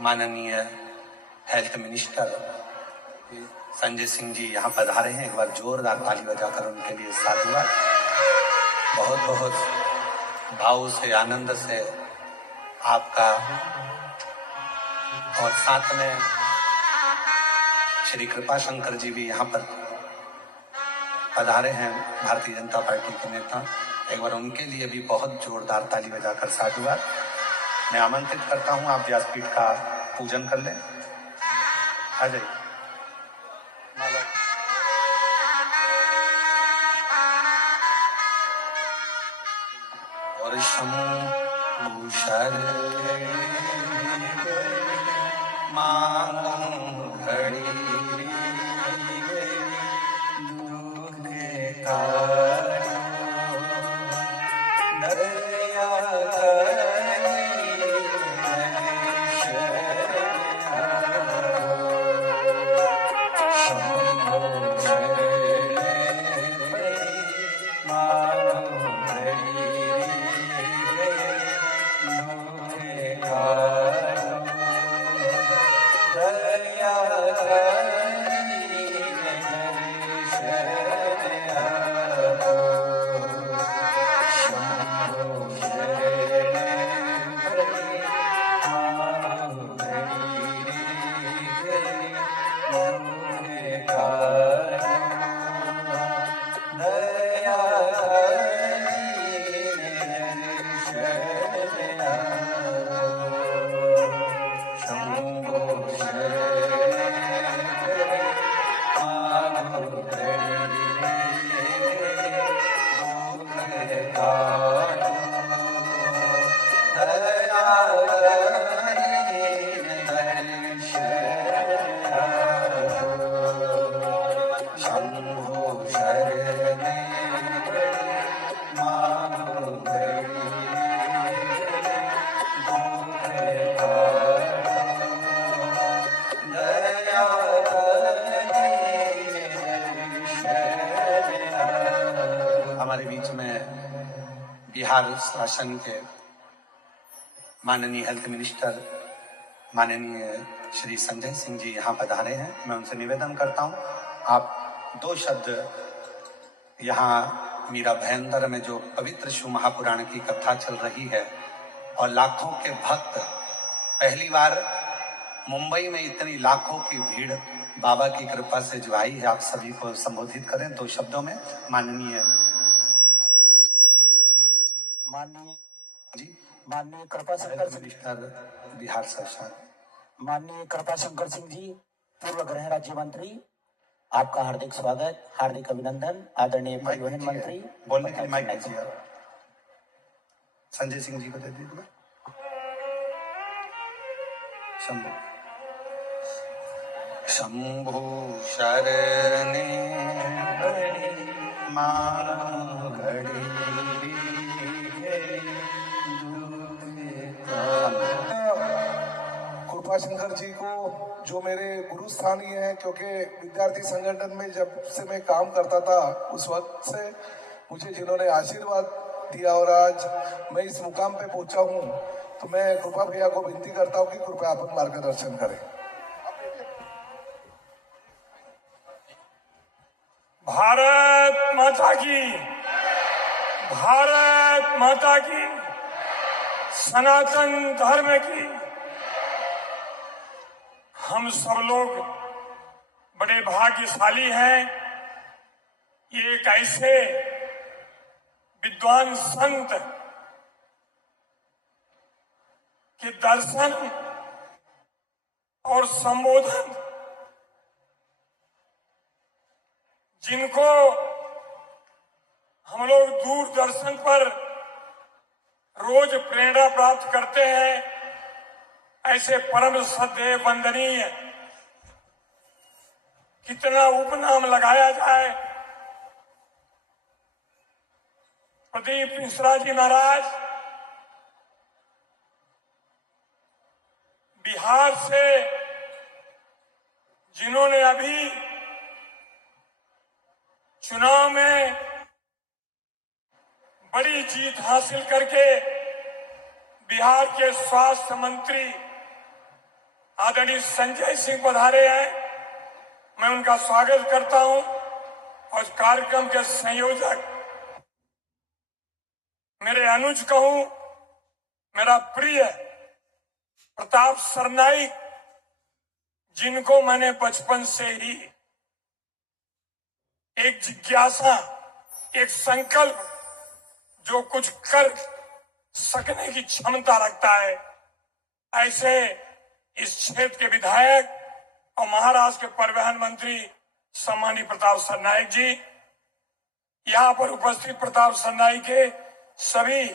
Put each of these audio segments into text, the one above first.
माननीय health minister Sanjay Singh ji यहाँ पधारे हैं। एक बार जोरदार ताली बजाकर उनके लिए साधुवाद। बहुत बहुत भाव से, आनंद से आपका, और साथ में श्री कृपा शंकर जी भी यहाँ पर पधारे हैं, भारतीय जनता पार्टी के नेता। एक बार उनके लिए भी बहुत जोरदार ताली बजाकर साधुवाद। मैं आमंत्रित करता हूं, आप व्यासपीठ का पूजन कर लें। आ जाइए। और शंभु शरण मांगू घड़ी दुख काटो दया हमारे बीच में बिहार शासन के माननीय हेल्थ मिनिस्टर माननीय श्री संजय सिंह जी यहाँ पधारे हैं। मैं उनसे निवेदन करता हूँ, आप दो शब्द यहाँ मीरा भयंदर में जो पवित्र शिव महापुराण की कथा चल रही है और लाखों के भक्त, पहली बार मुंबई में इतनी लाखों की भीड़ बाबा की कृपा से जो आई है, आप सभी को संबोधित करें दो शब्दों में। माननीय कृपा शंकर मिनिस्टर बिहार शासन, माननीय कृपा शंकर सिंह जी, पूर्व गृह राज्य मंत्री, आपका हार्दिक स्वागत, हार्दिक अभिनंदन। आदरणीय परिवहन मंत्री, बोलने के लिए माइक दीजिए। संजय सिंह जी को दे दीजिए। शंभु शंभु शरणे मां घड़ी कृपा शंकर जी को जो मेरे गुरु स्थानीय हैं, क्योंकि विद्यार्थी संगठन में जब से मैं काम करता था उस वक्त से मुझे जिन्होंने आशीर्वाद दिया और आज मैं इस मुकाम पे पहुंचा हूं, तो मैं कृपा भैया को विनती करता हूं कि कृपया अपन मार्गदर्शन करें। भारत माता की, भारत माता की, सनातन धर्म की। हम सब लोग बड़े भाग्यशाली हैं। ये एक ऐसे विद्वान संत के दर्शन और संबोधन, जिनको हम लोग दूरदर्शन पर रोज प्रेरणा प्राप्त करते हैं, ऐसे परम श्रद्धेय वंदनीय, कितना उपनाम लगाया जाए। प्रदीप मिश्रा जी महाराज बिहार से, जिन्होंने अभी चुनाव में बड़ी जीत हासिल करके बिहार के स्वास्थ्य मंत्री आदरणीय संजय सिंह पधारे हैं, मैं उनका स्वागत करता हूं। और इस कार्यक्रम के संयोजक मेरे अनुज कहूं, मेरा प्रिय प्रताप सरनाईक, जिनको मैंने बचपन से ही एक जिज्ञासा, एक संकल्प, जो कुछ कर सकने की क्षमता रखता है, ऐसे इस क्षेत्र के विधायक और महाराष्ट्र के परिवहन मंत्री सम्मानीय प्रताप सरनाईक जी, यहां पर उपस्थित प्रताप सरनाईक के सभी,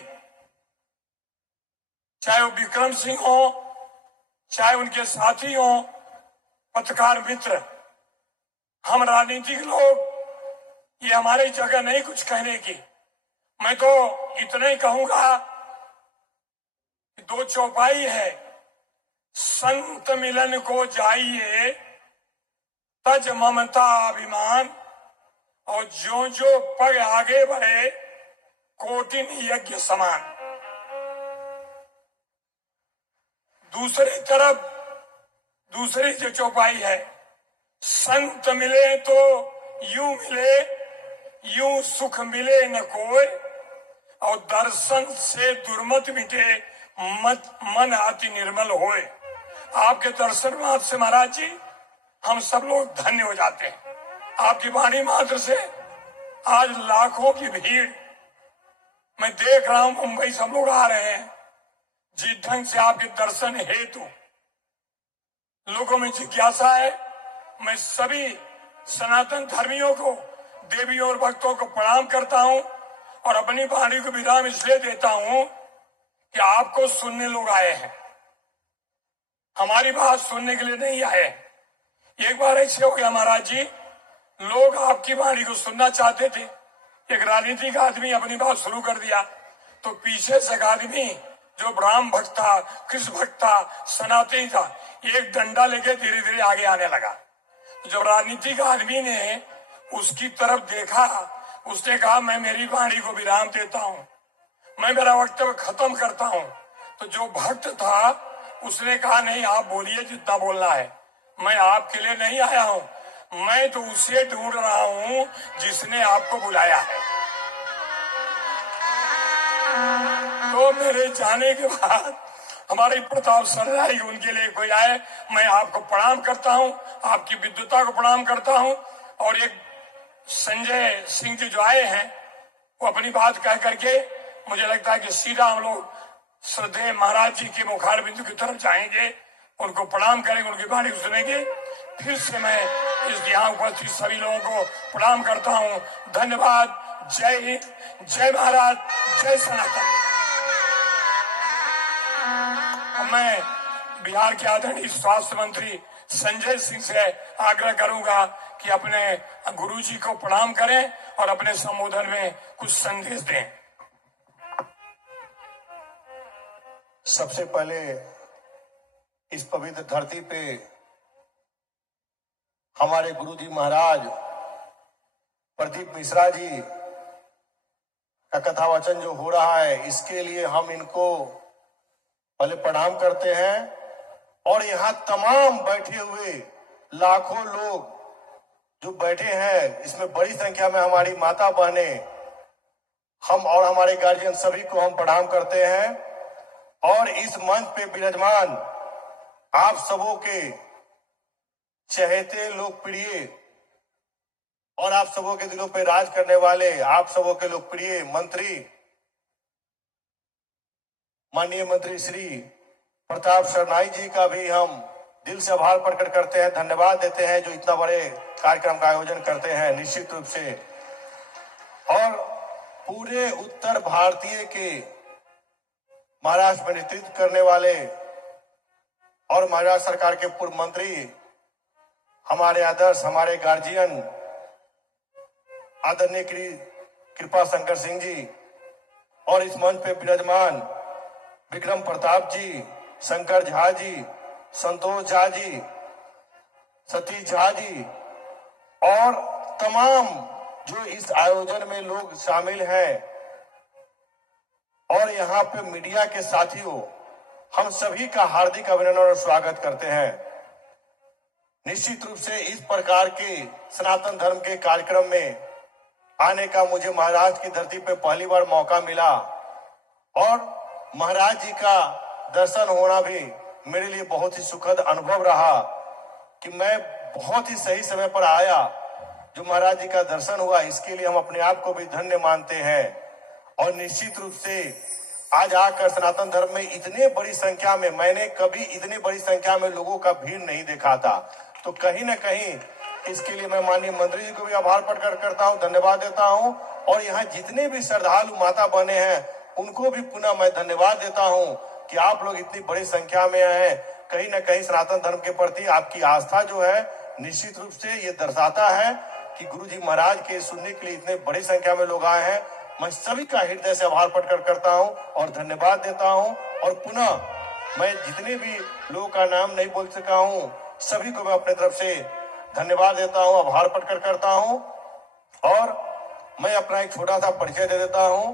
चाहे वो विक्रम सिंह हो, चाहे उनके साथी हो, पत्रकार मित्र, हम राजनीतिक लोग, ये हमारी जगह नहीं कुछ कहने की। मैं तो इतना ही कहूंगा कि दो चौपाई है, संत मिलन को जाइए तज ममता अभिमान, और जो जो पग आगे बढ़े कोटिन यज्ञ समान। दूसरी तरफ दूसरी जो चौपाई है, संत मिले तो यूं मिले, यूं सुख मिले न कोई, और दर्शन से दुर्मत मिटे, मन अति निर्मल होए। आपके दर्शन मात्र से महाराज जी हम सब लोग धन्य हो जाते हैं। आपकी वाणी मात्र से आज लाखों की भीड़ मैं देख रहा हूं, मुंबई से हम लोग आ रहे हैं। जिस ढंग से आपके दर्शन हेतु लोगों में जिज्ञासा है, मैं सभी सनातन धर्मियों को, देवियों और भक्तों को प्रणाम करता हूं और अपनी वाणी को विराम इसलिए देता हूं कि आपको सुनने लोग आए हैं, हमारी बात सुनने के लिए नहीं आए। एक बार ऐसे हो गया महाराज जी, लोग आपकी वाणी को सुनना चाहते थे, एक राजनीतिक आदमी अपनी बात शुरू कर दिया, तो पीछे से एक आदमी जो ब्राह्म भक्त था, कृष्ण भक्त था, सनातनी था, एक डंडा लेके धीरे धीरे आगे आने लगा। जब राजनीतिक आदमी ने उसकी तरफ देखा, उसने कहा मैं मेरी वाणी को विराम देता हूं, मैं मेरा वक्तव्य खत्म करता हूं। तो जो भक्त था उसने कहा नहीं, आप बोलिए जितना बोलना है, मैं आपके लिए नहीं आया हूं, मैं तो उसे ढूंढ रहा हूं जिसने आपको बुलाया है। तो मेरे जाने के बाद हमारे प्रताप सरनाईक उनके लिए कोई आए, मैं आपको प्रणाम करता हूं, आपकी विद्वता को प्रणाम करता हूं। और एक संजय सिंह जी जो आए हैं, वो अपनी बात कह करके मुझे लगता है कि सीधा हम लोग श्रद्धेय महाराज जी के मुखार बिंदु की तरफ जाएंगे, उनको प्रणाम करेंगे, उनकी वाणी सुनेंगे। फिर से मैं इस यहाँ उपस्थित सभी लोगों को प्रणाम करता हूँ। धन्यवाद। जय हिंद, जय महाराज, जय सनातन। मैं बिहार के आदरणीय स्वास्थ्य मंत्री संजय सिंह से आग्रह करूंगा कि अपने गुरुजी को प्रणाम करें और अपने संबोधन में कुछ संदेश दें। सबसे पहले इस पवित्र धरती पे हमारे गुरुजी महाराज प्रदीप मिश्रा जी का कथा वचन जो हो रहा है, इसके लिए हम इनको पहले प्रणाम करते हैं। और यहाँ तमाम बैठे हुए लाखों लोग जो बैठे हैं, इसमें बड़ी संख्या में हमारी माता बहनें, हम और हमारे गार्जियन सभी को हम प्रणाम करते हैं। और इस मंच पे विराजमान आप सबों के चहेते, लोकप्रिय और आप सबों के दिलों पे राज करने वाले, आप सबों के लोकप्रिय मंत्री माननीय मंत्री श्री प्रताप सरनाईक जी का भी हम दिल से आभार प्रकट करते हैं, धन्यवाद देते हैं, जो इतना बड़े कार्यक्रम का आयोजन करते हैं निश्चित रूप से। और पूरे उत्तर भारतीय के महाराष्ट्र में नेतृत्व करने वाले और महाराष्ट्र सरकार के पूर्व मंत्री, हमारे आदर्श, हमारे गार्जियन आदरणीय कृपा शंकर सिंह जी, और इस मंच पे विराजमान विक्रम प्रताप जी, शंकर झा जी, संतोष झा जी, सतीश झा जी और तमाम जो इस आयोजन में लोग शामिल हैं, और यहाँ पे मीडिया के साथियों, हम सभी का हार्दिक अभिनंदन और स्वागत करते हैं। निश्चित रूप से इस प्रकार के सनातन धर्म के कार्यक्रम में आने का मुझे महाराज की धरती पे पहली बार मौका मिला और महाराज जी का दर्शन होना भी मेरे लिए बहुत ही सुखद अनुभव रहा कि मैं बहुत ही सही समय पर आया। जो महाराज जी का दर्शन हुआ इसके लिए हम अपने आप को भी धन्य मानते हैं। और निश्चित रूप से आज आकर सनातन धर्म में इतने बड़ी संख्या में, मैंने कभी इतनी बड़ी संख्या में लोगों का भीड़ नहीं देखा था। तो कहीं ना कहीं इसके लिए मैं माननीय मंत्री जी को भी आभार प्रकट करता हूं, धन्यवाद देता हूं। और यहाँ जितने भी श्रद्धालु माता बने हैं उनको भी पुनः मैं धन्यवाद देता हूं कि आप लोग इतनी बड़ी संख्या में आए हैं। कहीं ना कहीं सनातन धर्म के प्रति आपकी आस्था जो है निश्चित रूप से ये दर्शाता है कि गुरु जी महाराज के सुनने के लिए इतने बड़ी संख्या में लोग आए हैं। मैं सभी का हृदय से आभार प्रकट करता हूं और धन्यवाद देता हूं। और पुनः मैं जितने भी लोगों का नाम नहीं बोल सका हूं सभी को मैं अपने तरफ से धन्यवाद देता हूं, आभार प्रकट करता हूं। और मैं अपना एक छोटा सा परिचय दे देता हूं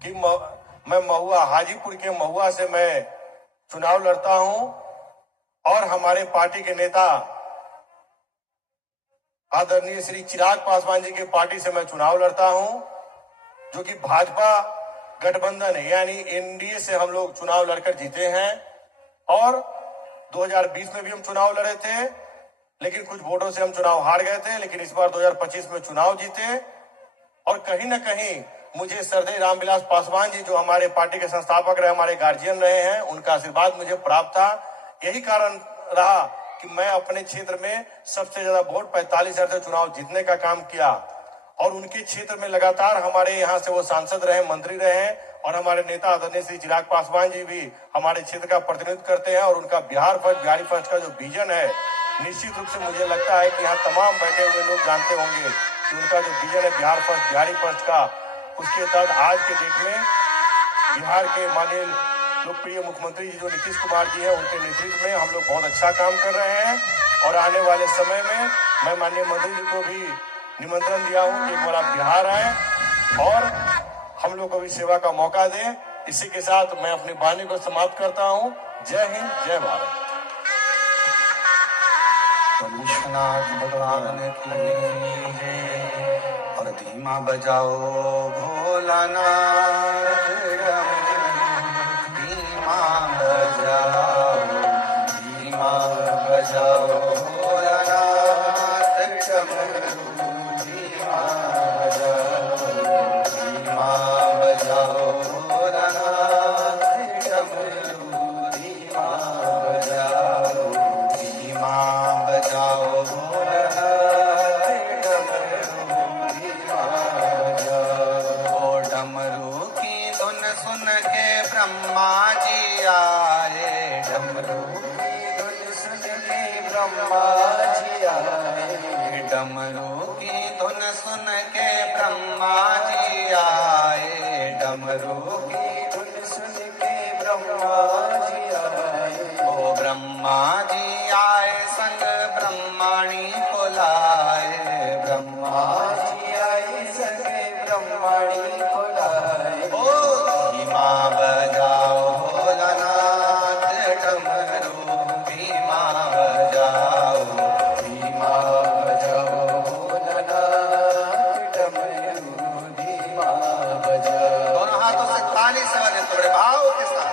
कि मैं महुआ, हाजीपुर के महुआ से मैं चुनाव लड़ता हूं और हमारे पार्टी के नेता आदरणीय श्री चिराग पासवान जी के पार्टी से मैं चुनाव लड़ता हूं, जो कि भाजपा गठबंधन है, यानी एनडीए से हम लोग चुनाव लड़कर जीते हैं। और 2020 में भी हम चुनाव लड़े थे, लेकिन कुछ वोटों से हम चुनाव हार गए थे। लेकिन इस बार 2025 में चुनाव जीते और कहीं ना कहीं मुझे सरदेय रामविलास पासवान जी, जो हमारे पार्टी के संस्थापक रहे, हमारे गार्जियन रहे हैं, उनका आशीर्वाद मुझे प्राप्त था। यही कारण रहा कि मैं अपने क्षेत्र में सबसे ज्यादा वोट 45,000 से चुनाव जीतने का काम किया। और उनके क्षेत्र में लगातार हमारे यहाँ से वो सांसद रहे, मंत्री रहे और हमारे नेता आदरणीय श्री चिराग पासवान जी भी हमारे क्षेत्र का प्रतिनिधित्व करते हैं। और उनका बिहार फर्स्ट, बिहारी फर्स्ट का जो विजन है, निश्चित रूप से मुझे लगता है कि यहाँ तमाम बैठे हुए लोग जानते होंगे कि उनका जो विजन है बिहार फर्स्ट, बिहारी फर्स्ट का, उसके तहत आज के डेट में बिहार के माननीय लोकप्रिय मुख्यमंत्री जी जो नीतीश कुमार जी हैं, उनके नेतृत्व में हम लोग बहुत अच्छा काम कर रहे हैं। और आने वाले समय में मैं माननीय मंत्री जी को भी निमंत्रण दिया हूं कि एक बार आप बिहार आए और हम लोग को भी सेवा का मौका दें। इसी के साथ मैं अपनी वाणी को समाप्त करता हूं। जय हिंद, जय भारत। विश्वनाथ भगवान की जय। और धीमा बजाओ भोलानाथ, धीमा बजाओ, धीमा बजाओ भोलानाथ, धीमा बजाओ, धीमा बजाओ भोलानाथ, धीमा बजाओ, धीमा बजाओ भोलानाथ, धीमा बजाओ। ओ डमरू की धुन सुन के ब्रह्मा जी आए, डमरू की धुन सुन के ब्रह्मा जी आए, डमरू की धुन सुन के ब्रह्मा जी आए, डमरू की धुन सुन के ब्रह्मा जी आए। ओ ब्रह्मा जी आए संग ब्रह्माणी को लाए, ब्रह्मा जी आए संग ब्रह्माणी को लाए। ओ धीमा बजाओ भोलानाथ डमरू, धीमा बजाओ, धीमा बजाओ भोलानाथ डमरू, धीमा बजाओ। दोनों हाथों से ताली से बजे, थोड़े भाव के साथ।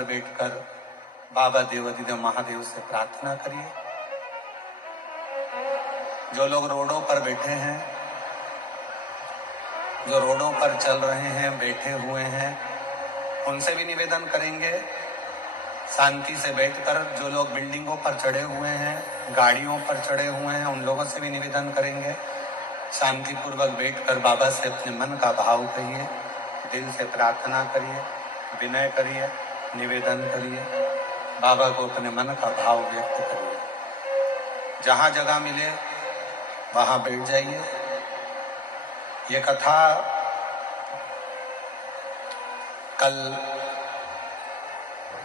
पर बैठकर बाबा देवाधिदेव महादेव से प्रार्थना करिए। जो लोग रोडों पर बैठे हैं, जो रोडों पर चल रहे हैं, बैठे हुए हैं, उनसे भी निवेदन करेंगे शांति से बैठकर। जो लोग बिल्डिंगों पर चढ़े हुए हैं, गाड़ियों पर चढ़े हुए हैं, उन लोगों से भी निवेदन करेंगे शांति पूर्वक बैठकर बाबा से अपने मन का भाव कहिए, दिल से प्रार्थना करिए, विनय करिए, निवेदन करिए, बाबा को अपने मन का भाव व्यक्त करिए। जहाँ जगह मिले वहाँ बैठ जाइए। ये कथा कल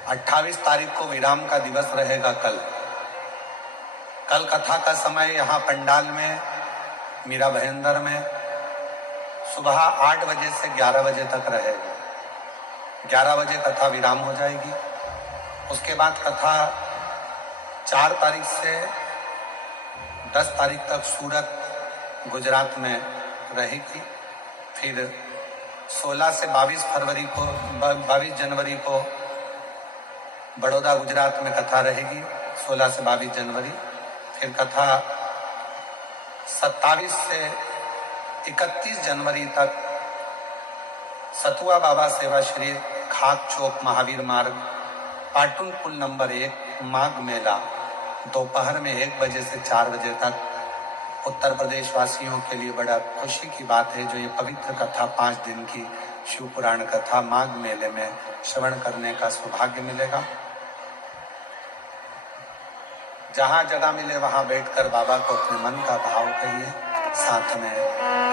28 तारीख को विराम का दिवस रहेगा। कल कथा का समय यहाँ पंडाल में मीरा भयंदर में सुबह 8 बजे से 11 बजे तक रहेगा। 11 बजे कथा विराम हो जाएगी। उसके बाद कथा 4 तारीख से 10 तारीख तक सूरत गुजरात में रहेगी। फिर 16 से 22 जनवरी को बड़ौदा गुजरात में कथा रहेगी। 16 से 22 जनवरी। फिर कथा 27 से 31 जनवरी तक सतुआ बाबा सेवाश्री खाक चौक महावीर मार्ग पाटुन पुल नंबर 1 माघ मेला दोपहर में 1 बजे से 4 बजे तक। उत्तर प्रदेश वासियों के लिए बड़ा खुशी की बात है जो ये पवित्र कथा 5 दिन की शिव पुराण कथा माघ मेले में श्रवण करने का सौभाग्य मिलेगा। जहाँ जगह मिले वहाँ बैठकर बाबा को अपने मन का भाव कहिए, साथ में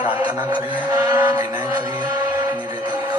प्रार्थना करिए, विनय करिए, निवेदन करिए।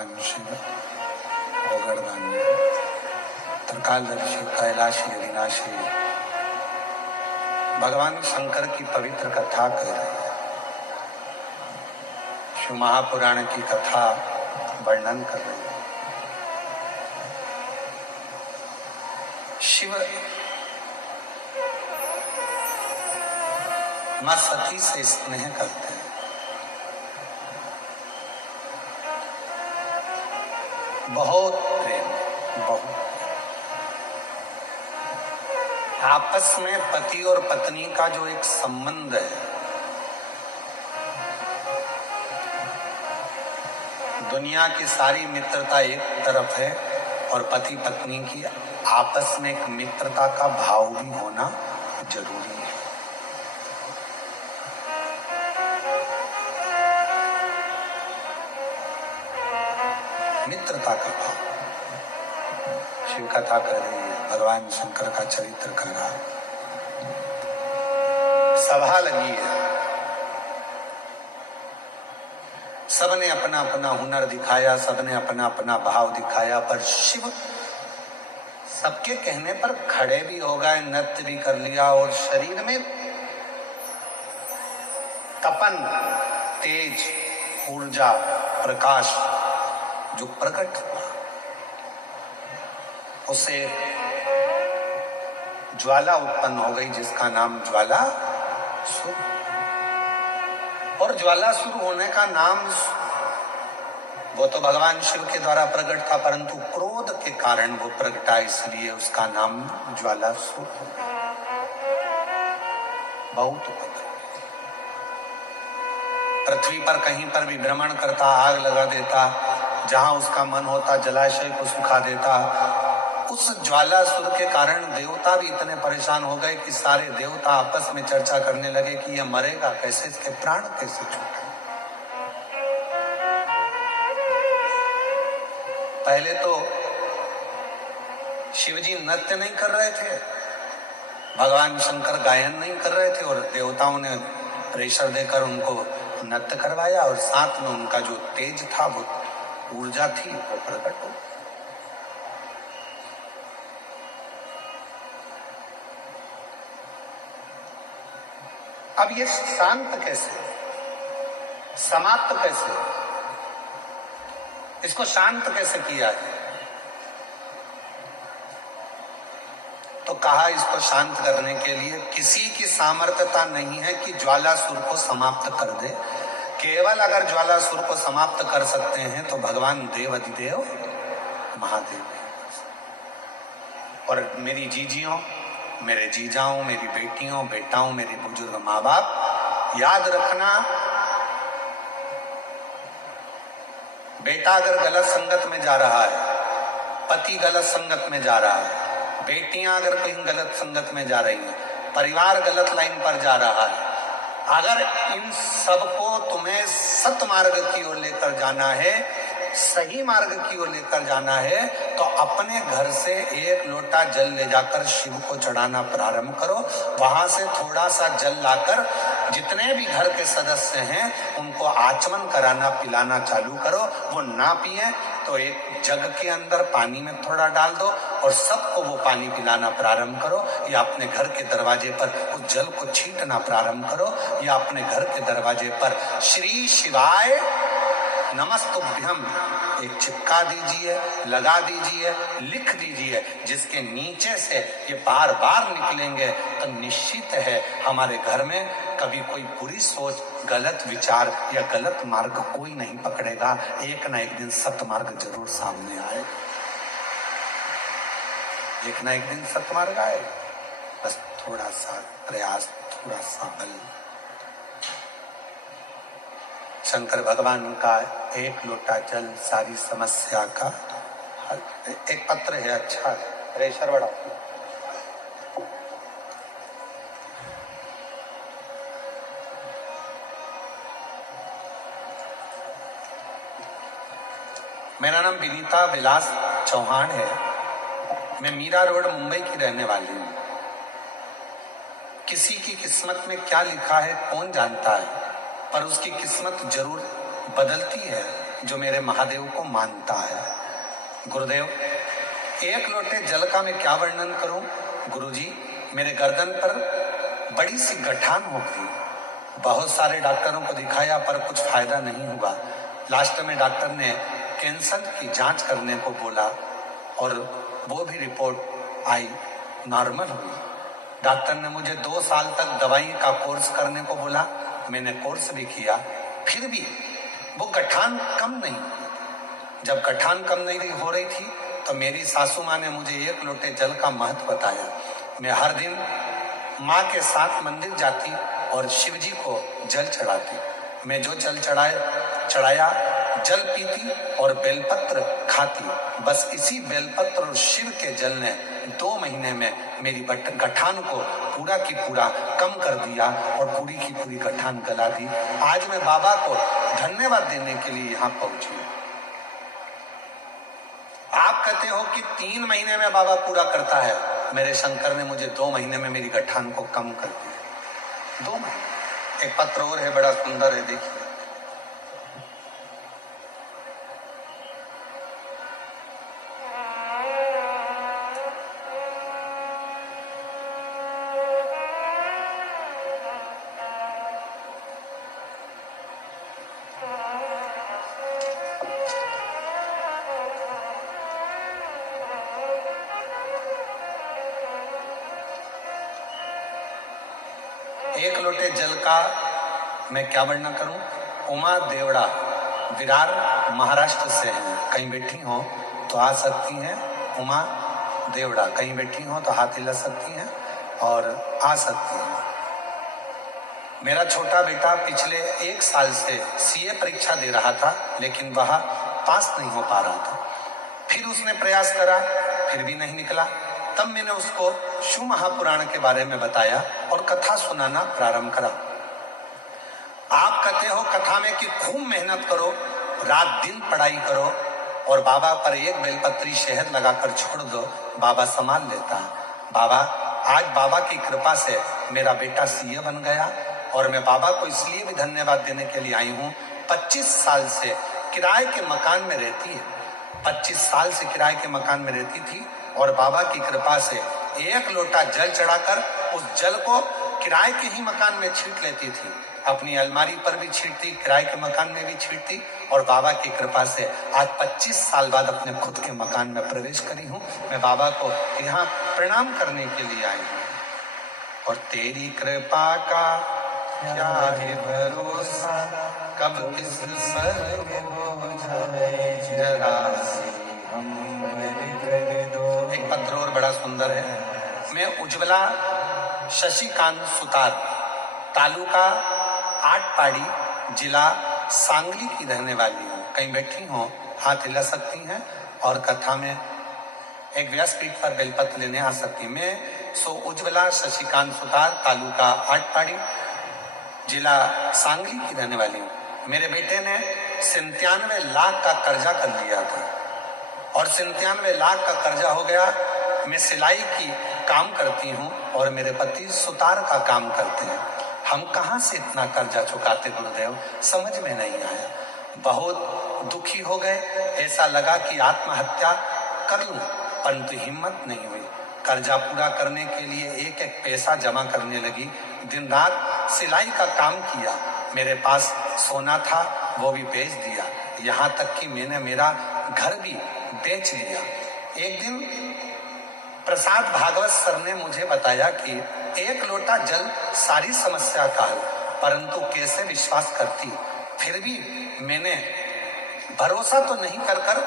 भगवान शिव ओगड़दानी त्रिकालदर्शी कैलाशी अविनाशी भगवान शंकर की पवित्र कथा कह रही है। शिव महापुराण की कथा वर्णन कर रही है। शिव मां सती से स्नेह करते हैं। बहुत प्रेम, बहुत आपस में पति और पत्नी का जो एक संबंध है, दुनिया की सारी मित्रता एक तरफ है और पति पत्नी की आपस में एक मित्रता का भाव भी होना जरूरी है। मित्रता का भाव। शिव कथा कर रही है, भगवान शंकर का चरित्र कर रहा है। सभा लगी है, सबने अपना अपना हुनर दिखाया, सबने अपना अपना भाव दिखाया, पर शिव सबके कहने पर खड़े भी हो गए, नृत्य भी कर लिया और शरीर में तपन, तेज, ऊर्जा, प्रकाश जो प्रकट हुआ, उसे ज्वाला उत्पन्न हो गई जिसका नाम ज्वाला सुर। और ज्वाला शुरू होने का नाम वो तो भगवान शिव के द्वारा प्रकट था, परंतु क्रोध के कारण वो प्रगटा, इसलिए उसका नाम ज्वाला सुर हो गया। बहुत उपद्रव, पृथ्वी पर कहीं पर भी भ्रमण करता, आग लगा देता, जहां उसका मन होता जलाशय को सुखा देता। उस ज्वालासुर के कारण देवता भी इतने परेशान हो गए कि सारे देवता आपस में चर्चा करने लगे कि यह मरेगा कैसे, इसके प्राण कैसे छूटे। पहले तो शिवजी नृत्य नहीं कर रहे थे, भगवान शंकर गायन नहीं कर रहे थे, और देवताओं ने प्रेशर देकर उनको नृत्य करवाया और साथ में उनका जो तेज था, वो ऊर्जा थी, वो प्रकट हो। अब ये शांत कैसे, समाप्त कैसे, इसको शांत कैसे किया है? तो कहा इसको शांत करने के लिए किसी की सामर्थ्यता नहीं है कि ज्वालासुर को समाप्त कर दे। केवल अगर ज्वालासुर को समाप्त कर सकते हैं तो भगवान देवाधिदेव महादेव है। और मेरी जीजियों, मेरे जीजाओं, मेरी बेटियों, बेटाओं, मेरे बुजुर्ग माँ बाप, याद रखना, बेटा अगर गलत संगत में जा रहा है, पति गलत संगत में जा रहा है, बेटियां अगर कहीं गलत संगत में जा रही हैं, परिवार गलत लाइन पर जा रहा है, अगर इन सबको तुम्हें सतमार्ग की ओर लेकर जाना है, सही मार्ग की ओर लेकर जाना है, तो अपने घर से एक लोटा जल ले जाकर शिव को चढ़ाना प्रारंभ करो। वहां से थोड़ा सा जल लाकर जितने भी घर के सदस्य हैं उनको आचमन कराना, पिलाना चालू करो। वो ना पिए तो एक जग के अंदर पानी में थोड़ा डाल दो और सबको वो पानी पिलाना प्रारंभ करो, या अपने घर के दरवाजे पर उस जल को छींटना प्रारंभ करो, या अपने घर के दरवाजे पर श्री शिवाय नमस्तुभ्यम एक चिपका दीजिए, लगा दीजिए, लिख दीजिए, जिसके नीचे से ये बार बार निकलेंगे तो निश्चित है हमारे घर में कभी कोई बुरी सोच, गलत विचार या गलत मार्ग कोई नहीं पकड़ेगा। एक ना एक दिन सत्मार्ग जरूर सामने आए, एक ना एक दिन सत्मार्ग आए। बस थोड़ा सा प्रयास, थोड़ा सा बल। शंकर भगवान का एक लोटा जल सारी समस्या का हल। एक पत्र है, अच्छा है, प्रेशर बढ़ा। मेरा नाम विनीता विलास चौहान है। मैं मीरा रोड मुंबई की रहने वाली हूँ। किसी की किस्मत में क्या लिखा है कौन जानता है, पर उसकी किस्मत जरूर बदलती है जो मेरे महादेव को मानता है। गुरुदेव, एक लोटे जल का मैं क्या वर्णन करूं? गुरुजी, मेरे गर्दन पर बड़ी सी गठान हो गई। बहुत सारे डॉक्टरों को दिखाया पर कुछ फायदा नहीं हुआ। लास्ट में डॉक्टर ने कैंसर की जांच करने को बोला और वो भी रिपोर्ट आई नॉर्मल हुई। डॉक्टर ने मुझे 2 साल तक दवाई का कोर्स करने को बोला। मैंने कोर्स भी किया, फिर भी वो गठान कम नहीं। जब गठान कम नहीं हो रही थी तो मेरी सासू माँ ने मुझे 1 लोटे जल का महत्व बताया। मैं हर दिन माँ के साथ मंदिर जाती और शिव जी को जल चढ़ाती। मैं जो जल चढ़ाया जल पीती और बेलपत्र खाती। बस इसी बेलपत्र और शिव के जल ने 2 महीने में मेरी गठान को पूरा की पूरा कम कर दिया और पूरी की पूरी गठान गला दी। आज मैं बाबा को धन्यवाद देने के लिए यहाँ पहुंची। आप कहते हो कि 3 महीने में बाबा पूरा करता है, मेरे शंकर ने मुझे 2 महीने में मेरी गठान को कम कर दिया। 2 महीने। एक पत्र और है, बड़ा सुंदर है, देखिए। एक लोटे जल का मैं क्या वर्णन करूं? उमा देवड़ा विरार महाराष्ट्र से हैं। कहीं बैठी हो तो आ सकती हैं। उमा देवड़ा कहीं बैठी हो तो हाथ हिला सकती हैं और आ सकती हैं। मेरा छोटा बेटा पिछले 1 साल से सीए परीक्षा दे रहा था, लेकिन वह पास नहीं हो पा रहा था। फिर उसने प्रयास करा, फिर भी नहीं निकला। तब मैंने उसको शिव महापुराण के बारे में बताया और कथा सुनाना प्रारंभ करा। आप कहते हो कथा में कि खूब मेहनत करो, रात दिन पढ़ाई करो और बाबा पर एक बेलपत्री शहद लगाकर छोड़ दो, बाबा संभाल लेता है। बाबा, आज बाबा की कृपा से मेरा बेटा सीए बन गया और मैं बाबा को इसलिए भी धन्यवाद देने के लिए आई हूँ। 25 साल से किराए के मकान में रहती है। 25 साल से किराए के मकान में रहती थी और बाबा की कृपा से 1 लोटा जल चढ़ाकर उस जल को किराए के ही मकान में छींट लेती थी। अपनी अलमारी पर भी छींटती, किराए के मकान में भी छींटती और बाबा की कृपा से आज 25 साल बाद अपने खुद के मकान में प्रवेश करी हूँ। मैं बाबा को यहाँ प्रणाम करने के लिए आई हूँ। और तेरी कृपा का क्या है भरोसा, कब किस स्वर्ग जरा एक पत्र और बड़ा सुंदर है। मैं उज्ज्वला शशिकांत सुतार, तालुका आटपाड़ी, जिला सांगली की रहने वाली हूँ। कहीं बैठी हो हाथ हिला सकती हैं और कथा में एक व्यासपीठ पर बेलपत्र लेने आ सकती। मैं उज्ज्वला शशिकांत सुतार, तालुका आटपाड़ी, जिला सांगली की रहने वाली हूँ। मेरे बेटे ने 97 लाख का कर्जा कर लिया था और 97 लाख का कर्जा हो गया। मैं सिलाई की काम करती हूँ और मेरे पति सुतार का काम करते हैं। हम कहाँ से इतना कर्जा चुकाते गुरुदेव, समझ में नहीं आया। बहुत दुखी हो गए, ऐसा लगा कि आत्महत्या कर लूं, परंतु हिम्मत नहीं हुई। कर्जा पूरा करने के लिए एक एक पैसा जमा करने लगी। दिन रात सिलाई का काम किया। मेरे पास सोना था, वो भी बेच दिया। यहाँ तक कि मैंने मेरा घर भी बेच लिया। एक दिन प्रसाद भागवत सर ने मुझे बताया कि 1 लोटा जल सारी समस्या का हल, परंतु कैसे विश्वास करती। फिर भी मैंने भरोसा तो नहीं कर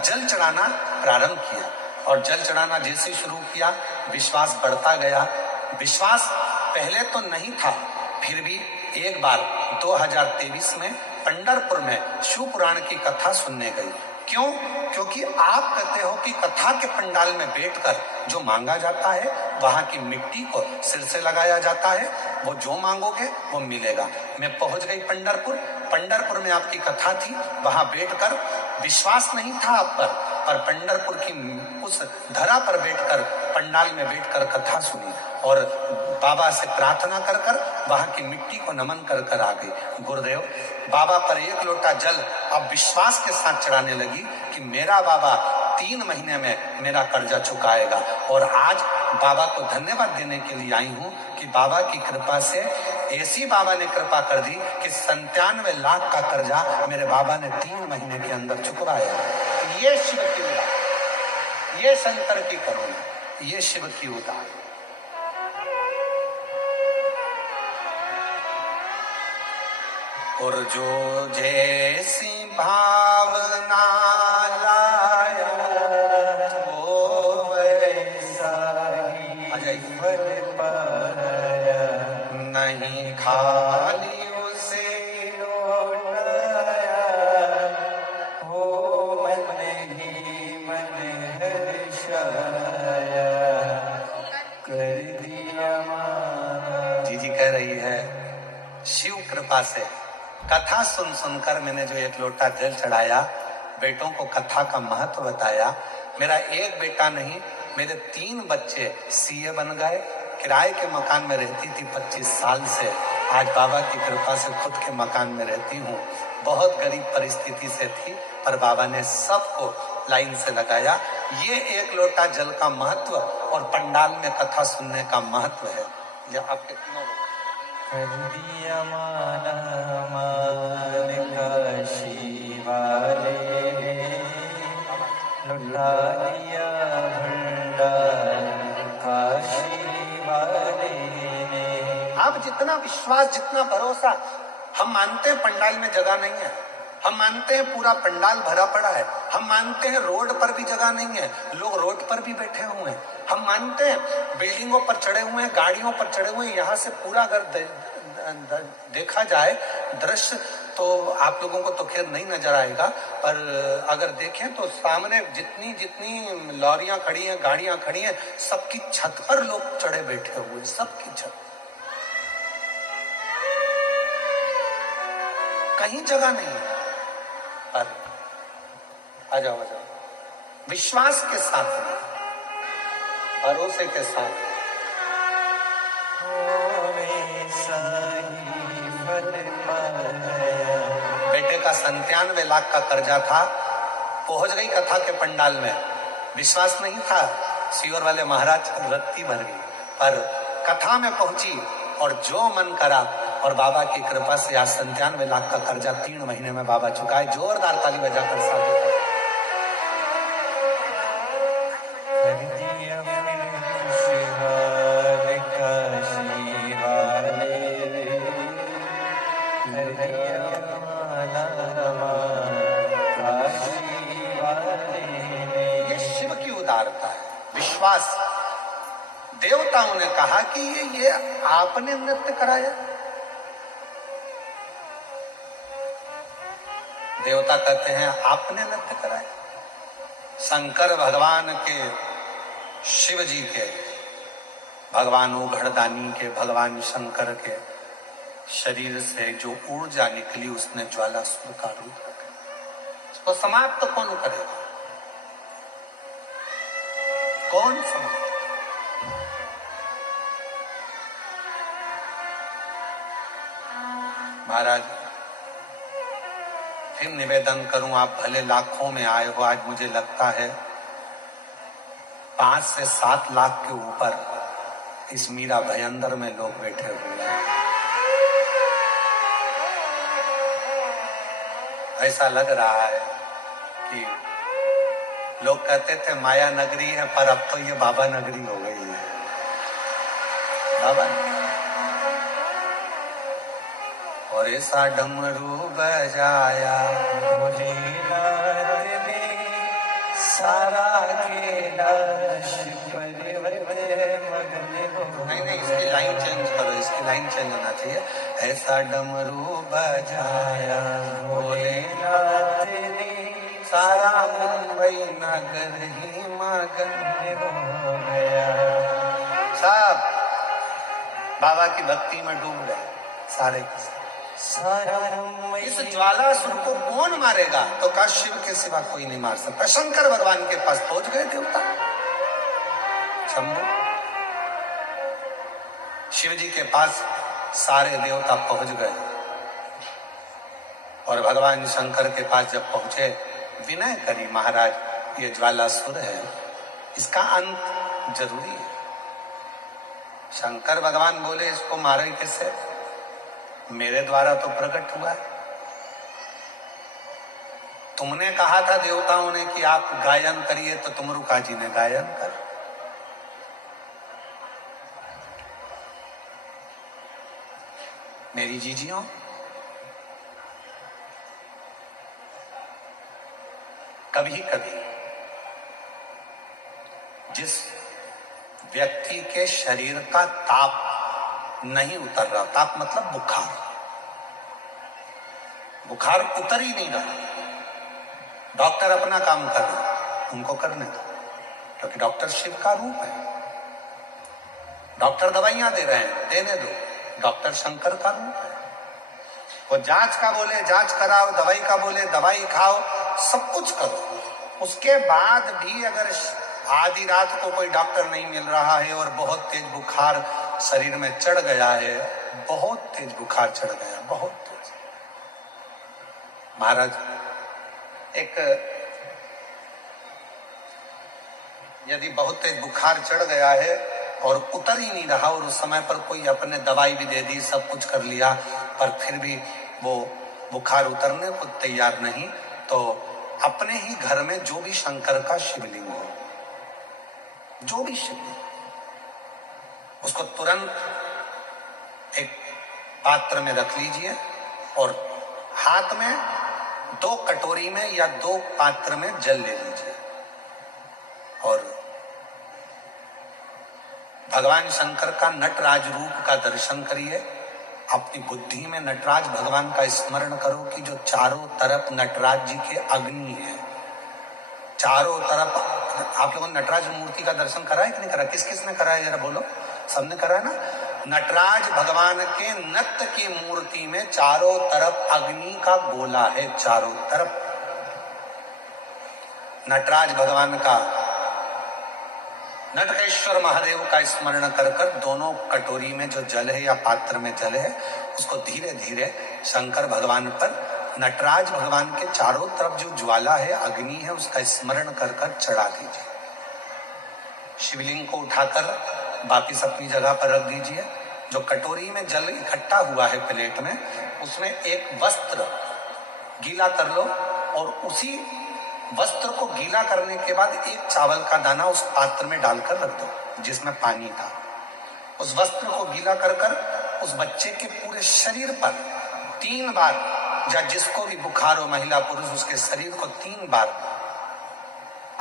जल चढ़ाना प्रारंभ किया और जल चढ़ाना जैसे शुरू किया विश्वास बढ़ता गया। विश्वास पहले तो नहीं था, फिर भी एक बार 2023 में पंढरपुर में शिव पुराण की कथा सुनने गई। क्यों? क्योंकि आप कहते हो कि कथा के पंडाल में बैठकर जो मांगा जाता है, वहां की मिट्टी को सिर से लगाया जाता है, वो जो मांगोगे वो मिलेगा। मैं पहुंच गई पंढरपुर में आपकी कथा थी। वहां बैठकर विश्वास नहीं था आप पर पंढरपुर की उस धरा पर बैठकर पंडाल में बैठकर कथा सुनी और बाबा से प्रार्थना कर कर वहां की मिट्टी को नमन कर कर आ गई। गुरुदेव, बाबा पर एक लोटा जल अब विश्वास के साथ चढ़ाने लगी कि मेरा बाबा 3 महीने में मेरा कर्जा चुकाएगा। और आज बाबा को धन्यवाद देने के लिए आई हूं कि बाबा की कृपा से ऐसी बाबा ने कृपा कर दी कि 97 लाख का कर्जा मेरे बाबा ने 3 महीने के अंदर चुकवाया। ये शिव की लीला, ये शंकर की करुणा, ये शिव की उदार। और जो जैसी भावना लाया वो वैसा ही फल पाया, नहीं खाली उसे लौटाया, वो मन ही मन हर्षाया, कर दिया माना। जी कह रही है, शिव कृपा से कथा सुन सुनकर मैंने जो एक लोटा जल चढ़ाया, बेटों को कथा का महत्व बताया। मेरा एक बेटा नहीं, मेरे 3 बच्चे सीए बन गए। किराए के मकान में रहती थी 25 साल से, आज बाबा की कृपा से खुद के मकान में रहती हूँ। बहुत गरीब परिस्थिति से थी, पर बाबा ने सबको लाइन से लगाया। ये एक लोटा जल का महत्व और पंडाल में कथा सुनने का महत्व है। ये आप कितनों कर दिया माना मान काशी वाले, लुटा दिया भंडार काशी वाले ने। आप जितना विश्वास, जितना भरोसा, हम मानते हैं पंडाल में जगह नहीं है, हम मानते हैं पूरा पंडाल भरा पड़ा है, हम मानते हैं रोड पर भी जगह नहीं है, लोग रोड पर भी बैठे हुए हैं, हम मानते हैं बिल्डिंगों पर चढ़े हुए हैं, गाड़ियों पर चढ़े हुए हैं। यहाँ से पूरा अगर देखा जाए दृश्य तो आप लोगों को तो खैर नहीं नजर आएगा, पर अगर देखें तो सामने जितनी जितनी लॉरियां खड़ी हैं, गाड़ियां खड़ी हैं, सबकी छत पर लोग चढ़े बैठे हुए, सबकी छत, कहीं जगह नहीं है। पर आ जाओ विश्वास के साथ, भरोसे के साथ। बेटे का 97 लाख का कर्जा था, पहुंच गई कथा के पंडाल में, विश्वास नहीं था, सीवर वाले महाराज रत्ती भर गई, पर कथा में पहुंची और जो मन करा, और बाबा की कृपा से आज 97 लाख का कर्जा 3 महीने में बाबा चुकाए। जोरदार ताली बजाकर साधु। ये शिव की उदारता है, विश्वास। देवताओं ने कहा कि ये आपने नृत्य कराया। देवता कहते हैं आपने नृत्य कराया। शंकर भगवान के, शिव जी के, भगवान उघड़दानी के, भगवान शंकर के शरीर से जो ऊर्जा निकली उसने ज्वालासुर का रूप रखा। उसको समाप्त तो कौन करेगा? कौन समाप्त? महाराज फिर निवेदन करूं, आप भले लाखों में आए हो, आज मुझे लगता है 5 से 7 लाख के ऊपर इस मीरा भयंदर में लोग बैठे हुए हैं। ऐसा लग रहा है कि लोग कहते थे माया नगरी है, पर अब तो ये बाबा नगरी हो गई है। बाबा और ऐसा डमरू बजाया भोलेनाथ ने सारा कैलाश पर्वत मगन हो। नहीं, इसकी लाइन चेंज करो, इसकी लाइन चेंज होना चाहिए। ऐसा डमरू बजाया भोलेनाथ ने सारा मुंबई नगर ही मगन हो गया। सब बाबा की भक्ति में डूब गए सारे के सारे। इस ज्वालासुर को कौन मारेगा? तो कहा शिव के सिवा कोई नहीं मार सकता। शंकर भगवान के पास पहुंच गए देवता, शंभु। शिव जी के पास सारे देवता पहुंच गए और भगवान शंकर के पास जब पहुंचे, विनय करी, महाराज ये ज्वालासुर है, इसका अंत जरूरी है। शंकर भगवान बोले इसको मारे कैसे? मेरे द्वारा तो प्रकट हुआ है। तुमने कहा था देवताओं ने कि आप गायन करिए, तो तुमरुका जी ने गायन कर। मेरी जीजियों, कभी कभी जिस व्यक्ति के शरीर का ताप नहीं उतर रहा, ताप मतलब बुखार, बुखार उतर ही नहीं रहा, डॉक्टर अपना काम कर रहे हैं, उनको करने दो, क्योंकि डॉक्टर शिव का रूप है। डॉक्टर दवाइयां दे रहे हैं, देने दो, डॉक्टर शंकर का रूप है। वो जांच का बोले जांच कराओ, दवाई का बोले दवाई खाओ, सब कुछ करो। उसके बाद भी अगर आधी रात को कोई डॉक्टर नहीं मिल रहा है और बहुत तेज बुखार शरीर में चढ़ गया है, बहुत तेज बुखार चढ़ गया, बहुत तेज। महाराज, एक यदि बहुत तेज बुखार चढ़ गया है और उतर ही नहीं रहा और उस समय पर कोई अपने दवाई भी दे दी, सब कुछ कर लिया, पर फिर भी वो बुखार उतरने को तैयार नहीं, तो अपने ही घर में जो भी शंकर का शिवलिंग हो, जो भी शिवलिंग, उसको तुरंत एक पात्र में रख लीजिए और हाथ में 2 कटोरी में या 2 पात्र में जल ले लीजिए और भगवान शंकर का नटराज रूप का दर्शन करिए। अपनी बुद्धि में नटराज भगवान का स्मरण करो कि जो चारों तरफ नटराज जी के अग्नि है, चारों तरफ। आप लोगों ने नटराज मूर्ति का दर्शन करा है कि नहीं करा? किस किस ने करा है, जरा बोलो। सबने करा है ना? नटराज भगवान के नृत्य की मूर्ति में चारों तरफ अग्नि का गोला है, चारों तरफ। नटराज भगवान का, नटकेश्वर महादेव का स्मरण कर कर दोनों कटोरी में जो जल है या पात्र में जल है, उसको धीरे धीरे शंकर भगवान पर, नटराज भगवान के चारों तरफ जो ज्वाला है, अग्नि है, उसका स्मरण कर कर चढ़ा दीजिए। शिवलिंग को उठाकर वापिस अपनी जगह पर रख दीजिए। जो कटोरी में जल इकट्ठा हुआ है प्लेट में, उसमें एक वस्त्र गीला कर लो और उसी वस्त्र को गीला करने के बाद एक चावल का दाना उस पात्र में डालकर रख दो जिसमें पानी था। उस वस्त्र को गीला कर कर उस बच्चे के पूरे शरीर पर 3 बार, या जिसको भी बुखार हो, महिला पुरुष, उसके शरीर को 3 बार,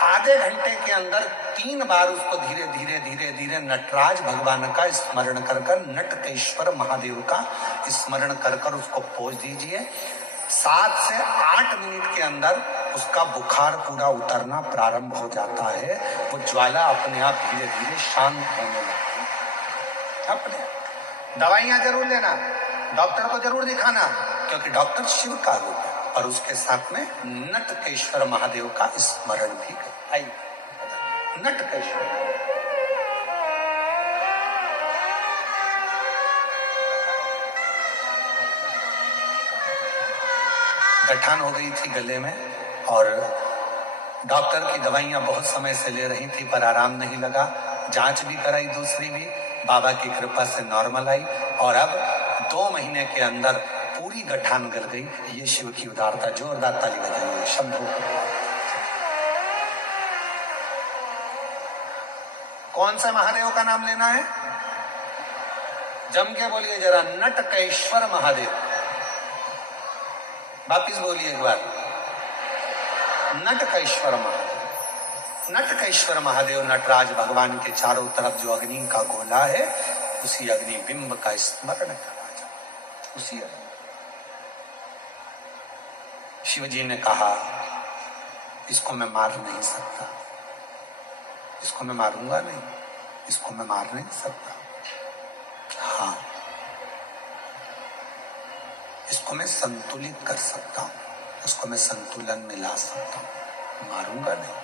आधे घंटे के अंदर 3 बार उसको धीरे धीरे धीरे धीरे नटराज भगवान का स्मरण कर कर, नटकेश्वर महादेव का स्मरण कर कर उसको पोंछ दीजिए। 7 से 8 मिनट के अंदर उसका बुखार पूरा उतरना प्रारंभ हो जाता है। वो ज्वाला अपने आप धीरे धीरे शांत होने लगती है। अपने दवाइयां जरूर लेना, डॉक्टर को जरूर दिखाना, क्योंकि डॉक्टर शिव का रूप है, और उसके साथ में नटकेश्वर महादेव का स्मरण भी कर। नटकेश्वर गठान हो गई थी गले में और डॉक्टर की दवाइयां बहुत समय से ले रही थी पर आराम नहीं लगा। जांच भी कराई, दूसरी भी, बाबा की कृपा से नॉर्मल आई और अब 2 महीने के अंदर पूरी गठान गल गई। ये शिव की उदारता। जोरदार ताली बजाइए। शंभू। कौन सा महादेव का नाम लेना है? जम के बोलिए जरा, नटकेश्वर महादेव। वापिस बोलिए एक बार, नटकेश्वर महादेव। नटकेश्वर महादेव नटराज भगवान के चारों तरफ जो अग्नि का गोला है, उसी अग्नि बिंब का स्मरण करा जाए। उसी अग्नि। शिव जी ने कहा, इसको मैं मार नहीं सकता, इसको मैं मारूंगा नहीं, इसको मैं मार नहीं सकता। हाँ, इसको मैं संतुलित कर सकता हूं, उसको मैं संतुलन में ला सकता हूं, मारूंगा नहीं।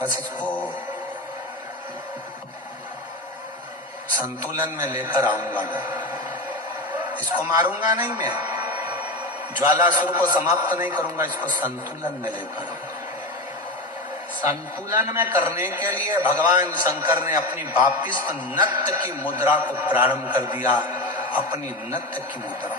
बस इसको संतुलन में लेकर आऊंगा मैं। इसको मारूंगा नहीं मैं, ज्वालासुर को समाप्त नहीं करूंगा, इसको संतुलन में लेकर आऊंगा। संतुलन में करने के लिए भगवान शंकर ने अपनी वापिस नृत्य की मुद्रा को प्रारंभ कर दिया, अपनी नृत्य की मुद्रा।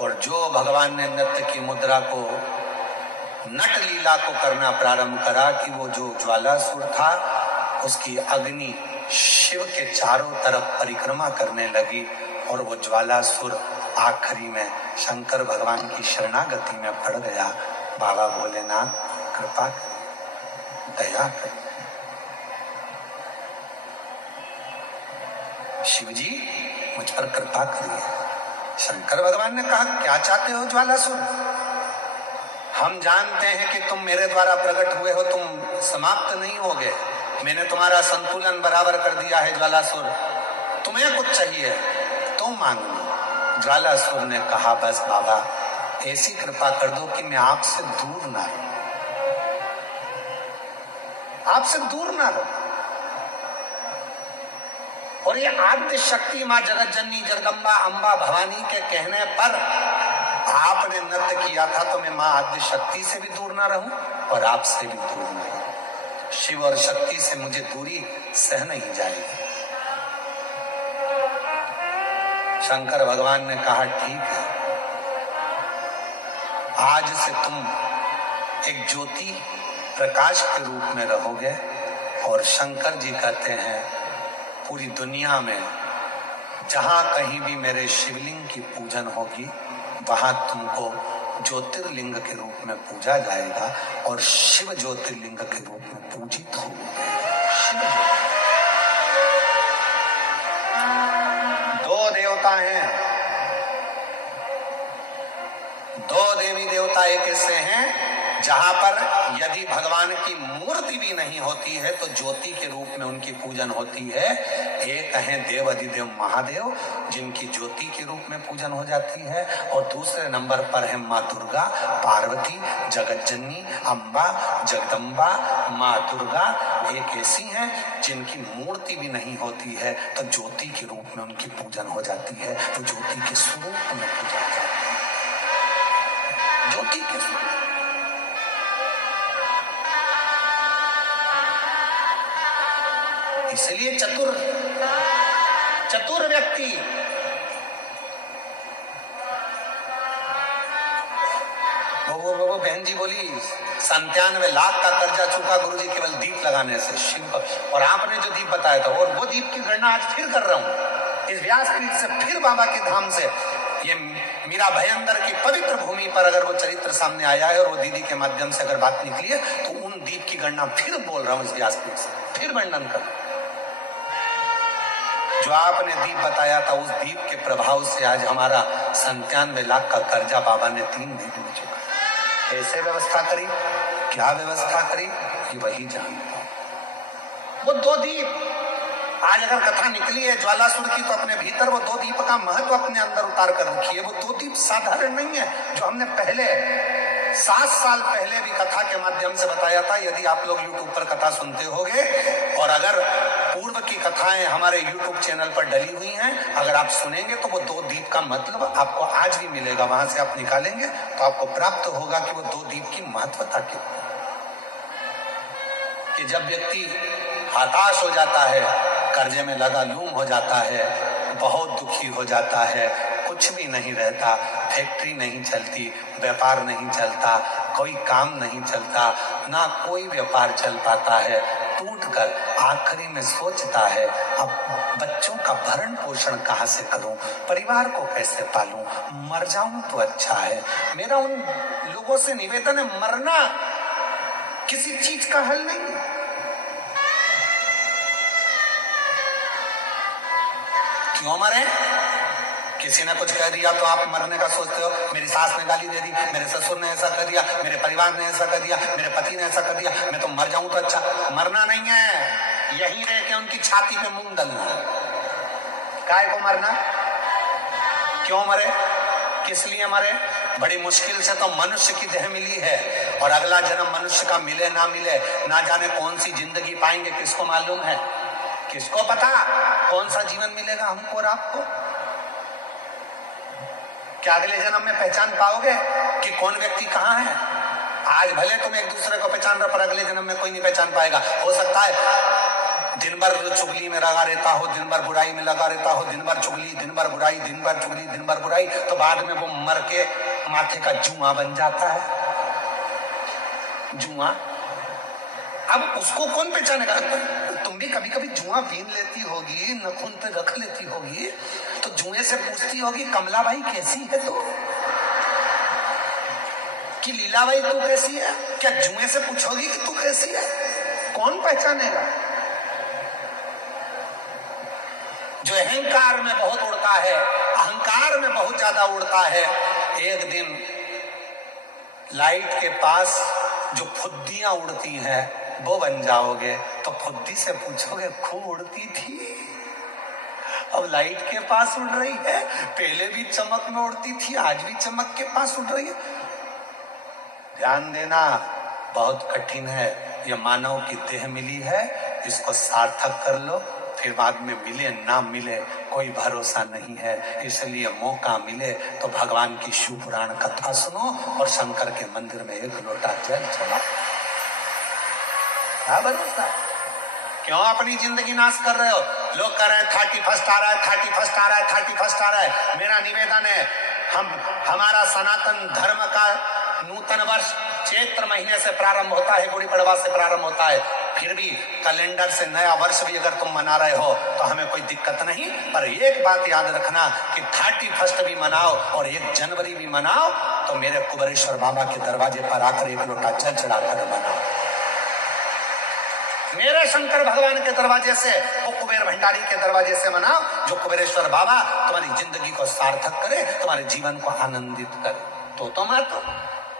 और जो भगवान ने नृत्य की मुद्रा को, नट लीला को करना प्रारंभ करा कि वो जो ज्वालासुर था उसकी अग्नि शिव के चारों तरफ परिक्रमा करने लगी और वो ज्वालासुर आखिरी में शंकर भगवान की शरणागति में पड़ गया। बाबा भोलेनाथ कृपा करें, दया करें। शिव जी मुझ पर कृपा करिए। शंकर भगवान ने कहा क्या चाहते हो ज्वालासुर? हम जानते हैं कि तुम मेरे द्वारा प्रकट हुए हो, तुम समाप्त नहीं होगे। मैंने तुम्हारा संतुलन बराबर कर दिया है ज्वालासुर, तुम्हें कुछ चाहिए तो मांगो। ज्वालासुर ने कहा बस बाबा ऐसी कृपा कर दो कि मैं आपसे दूर ना रहूं, आपसे दूर ना रहूं। और ये आद्य शक्ति मां जगत जननी जगदम्बा अम्बा भवानी के कहने पर आपने नृत्य किया था तो मैं मां आद्य शक्ति से भी दूर ना रहूं और आपसे भी दूर ना रहूं। शिव और शक्ति से मुझे दूरी सह नहीं जाएगी। शंकर भगवान ने कहा ठीक है, आज से तुम एक ज्योति प्रकाश के रूप में रहोगे। और शंकर जी कहते हैं पूरी दुनिया में जहां कहीं भी मेरे शिवलिंग की पूजन होगी वहां तुमको ज्योतिर्लिंग के रूप में पूजा जाएगा और शिव ज्योतिर्लिंग के रूप में पूजित होगे। शिव दो देवता हैं, दो देवी देवता एक ऐसे हैं जहां पर यदि भगवान की मूर्ति भी नहीं होती है तो ज्योति के रूप में उनकी पूजन होती है। एक हैं देव अधिदेव महादेव जिनकी ज्योति के रूप में पूजन हो जाती है और दूसरे नंबर पर है माँ दुर्गा, पार्वती, जगतजननी, अम्बा, जगदम्बा, माँ दुर्गा एक ऐसी हैं जिनकी मूर्ति भी नहीं होती है तो ज्योति के रूप में उनकी पूजन हो जाती है। तो ज्योति के स्वरूप में पूजा जाती है, ज्योति के स्वरूप। इसलिए चतुर व्यक्ति वो बहन जी बोली 97 लाख का कर्जा चुका गुरुजी केवल दीप लगाने से शिव। और आपने जो दीप बताया था और वो दीप की गणना आज फिर कर रहा हूं इस व्यासपीठ से, फिर बाबा के धाम से। ये मीरा भयंदर की पवित्र भूमि पर अगर वो चरित्र सामने आया है और वो दीदी के माध्यम से अगर बात निकली है तो उन दीप की गणना फिर बोल रहा हूं इस व्यासपीठ से, फिर वर्णन कर। जो आपने दीप बताया था उस दीप के प्रभाव से आज हमारा 97 लाख का कर्जा बाबा ने 3 दिन में चुका। कैसे व्यवस्था करी, क्या व्यवस्था करी, ये वही जानता हूं। वो 2 दीप आज अगर कथा निकली है ज्वालासुर की तो अपने भीतर वो 2 दीप का महत्व अपने अंदर उतार कर रखी है। वो 2 दीप साधारण नहीं है जो हमने पहले 7 साल पहले भी कथा के माध्यम से बताया था। यदि आप लोग YouTube पर कथा सुनते होंगे और अगर पूर्व की कथाएं हमारे YouTube चैनल पर डली हुई हैं, अगर आप सुनेंगे तो वो 2 दीप का मतलब आपको आज भी मिलेगा। वहां से आप निकालेंगे तो आपको प्राप्त होगा कि वो 2 दीप की महत्वता कितनी। कि जब व्यक्ति हताश हो जाता है, कर्जे में लगा लूम हो जाता है, बहुत दुखी हो जाता है, कुछ भी नहीं रहता, फैक्ट्री नहीं चलती, व्यापार नहीं चलता, कोई काम नहीं चलता, ना कोई व्यापार चल पाता है, टूटकर आखिरी में सोचता है अब बच्चों का भरण पोषण कहाँ से करूं, परिवार को कैसे पालूं, मर जाऊं तो अच्छा है। मेरा उन लोगों से निवेदन है, मरना किसी चीज का हल नहीं है। क्यों मरे? किसी ने कुछ कह दिया तो आप मरने का सोचते हो। मेरी सास ने गाली दे दी, मेरे ससुर ने ऐसा कर दिया, मेरे परिवार ने ऐसा कर दिया, मेरे पति ने ऐसा कर दिया, मैं तो मर जाऊं तो अच्छा। मरना नहीं है, यहीं रह के उनकी छाती पे मूंग डलना है। काय को मरना? क्यों मरे, किस लिए मरे? बड़ी मुश्किल से तो मनुष्य की देह मिली है, और अगला जन्म मनुष्य का मिले ना जाने कौन सी जिंदगी पाएंगे, किसको मालूम है, किसको पता कौन सा जीवन मिलेगा हमको और आपको। क्या अगले जन्म में पहचान पाओगे कि कौन व्यक्ति कहाँ है? आज भले तुम एक दूसरे को पहचान रहे, पर अगले जन्म में कोई नहीं पहचान पाएगा। हो सकता है दिन भर चुगली में लगा रहता हो, दिन भर बुराई में लगा रहता हो, दिन भर चुगली, दिन भर बुराई, दिन भर चुगली, दिन भर बुराई, तो बाद में वो मर के माथे का जुआ बन जाता है। जुआ, अब उसको कौन पहचानेगा? तुम भी कभी कभी जुआ बीन लेती होगी, नखून पे रख लेती होगी, तो जुए से पूछती होगी कमला भाई कैसी है तू, कि लीला भाई तू कैसी है? क्या जुए से पूछोगी कि तू कैसी है? कौन पहचानेगा? जो अहंकार में बहुत उड़ता है, अहंकार में बहुत ज्यादा उड़ता है, एक दिन लाइट के पास जो फुद्दियां उड़ती हैं वो बन जाओगे। तो फुद्दी से पूछोगे खूब उड़ती थी, अब लाइट के पास उड़ रही है, पहले भी चमक में उड़ती थी, आज भी चमक के पास उड़ रही है। ध्यान देना, बहुत कठिन है। ये मानव की देह मिली है, इसको सार्थक कर लो, फिर बाद में मिले ना मिले कोई भरोसा नहीं है। इसलिए मौका मिले तो भगवान की शिव पुराण कथा सुनो और शंकर के मंदिर में एक लोटा जल चढ़ाओ। क्या भरोसा? क्यों अपनी जिंदगी नाश कर रहे हो? लोग कह रहे हैं 31 आ रहा है, 31 आ रहा है, 31 आ रहा है। मेरा निवेदन है, हमारा सनातन धर्म का नूतन वर्ष चैत्र महीने से प्रारंभ होता है, गुड़ी पड़वा से प्रारंभ होता है। फिर भी कैलेंडर से नया वर्ष भी अगर तुम मना रहे हो तो हमें कोई दिक्कत नहीं, पर एक बात याद रखना कि 31 भी मनाओ और 1 जनवरी भी मनाओ तो मेरे कुबेरेश्वर बाबा के दरवाजे पर आकर एक लोटा जल चढ़ाकर मनाओ। मेरे शंकर भगवान के दरवाजे से, वो कुबेर भंडारी के दरवाजे से मनाओ, जो कुबेरेश्वर बाबा तुम्हारी जिंदगी को सार्थक करे, तुम्हारे जीवन को आनंदित करे। तो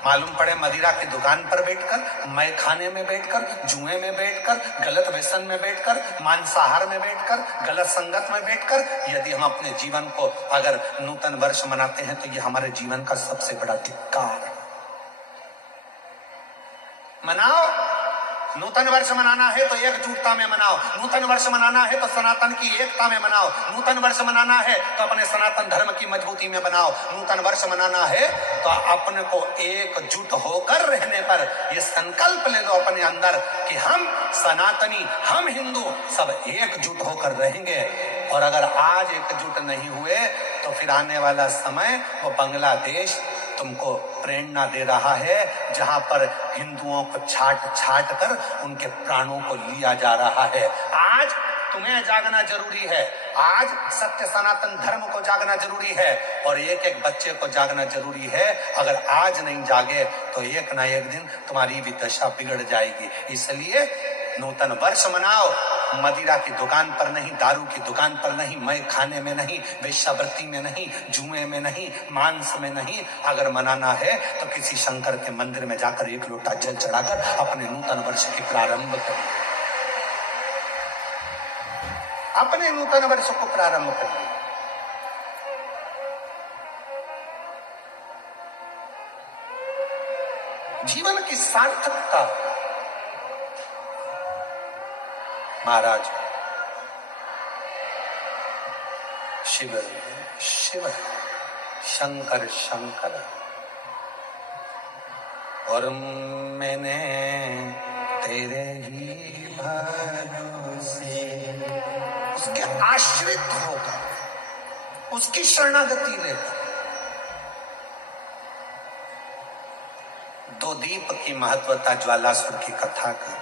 मालूम पड़े मदिरा की दुकान पर बैठकर, मय खाने में बैठकर, जुए में बैठकर, गलत व्यसन में बैठकर, मांसाहार में बैठकर, गलत संगत में बैठकर, यदि हम अपने जीवन को अगर नूतन वर्ष मनाते हैं तो ये हमारे जीवन का सबसे बड़ा धिक्कार है। मनाओ, नूतन वर्ष मनाना है तो एकजुटता में मनाओ, नूतन वर्ष मनाना है तो सनातन की एकता में मनाओ, नूतन वर्ष मनाना है तो अपने सनातन धर्म की मजबूती में बनाओ, नूतन वर्ष मनाना है तो अपने को एकजुट होकर रहने पर ये संकल्प ले लो अपने अंदर कि हम सनातनी, हम हिंदू सब एकजुट होकर रहेंगे। और अगर आज एकजुट नहीं हुए तो फिर आने वाला समय वो बांग्लादेश तुमको प्रेरणा दे रहा है, जहां पर हिंदुओं को छाट कर उनके प्राणों को लिया जा रहा है। आज तुम्हें जागना जरूरी है, आज सत्य सनातन धर्म को जागना जरूरी है और एक एक बच्चे को जागना जरूरी है। अगर आज नहीं जागे तो एक ना एक दिन तुम्हारी भी दशा बिगड़ जाएगी। इसलिए नूतन वर्ष मनाओ, मदिरा की दुकान पर नहीं, दारू की दुकान पर नहीं, मय खाने में नहीं, वेश्यावृत्ति में नहीं, जुए में नहीं, मांस में नहीं। अगर मनाना है तो किसी शंकर के मंदिर में जाकर एक लोटा जल चढ़ाकर अपने नूतन वर्ष की प्रारंभ करिए, अपने नूतन वर्ष को प्रारंभ करिए। जीवन की सार्थकता महाराज शिव शिव, शंकर शंकर, और मैंने तेरे ही भरोसे, उसके आश्रित होकर, उसकी शरणागति लेकर। 2 दीप की महत्वता ज्वालासुर की कथा कर,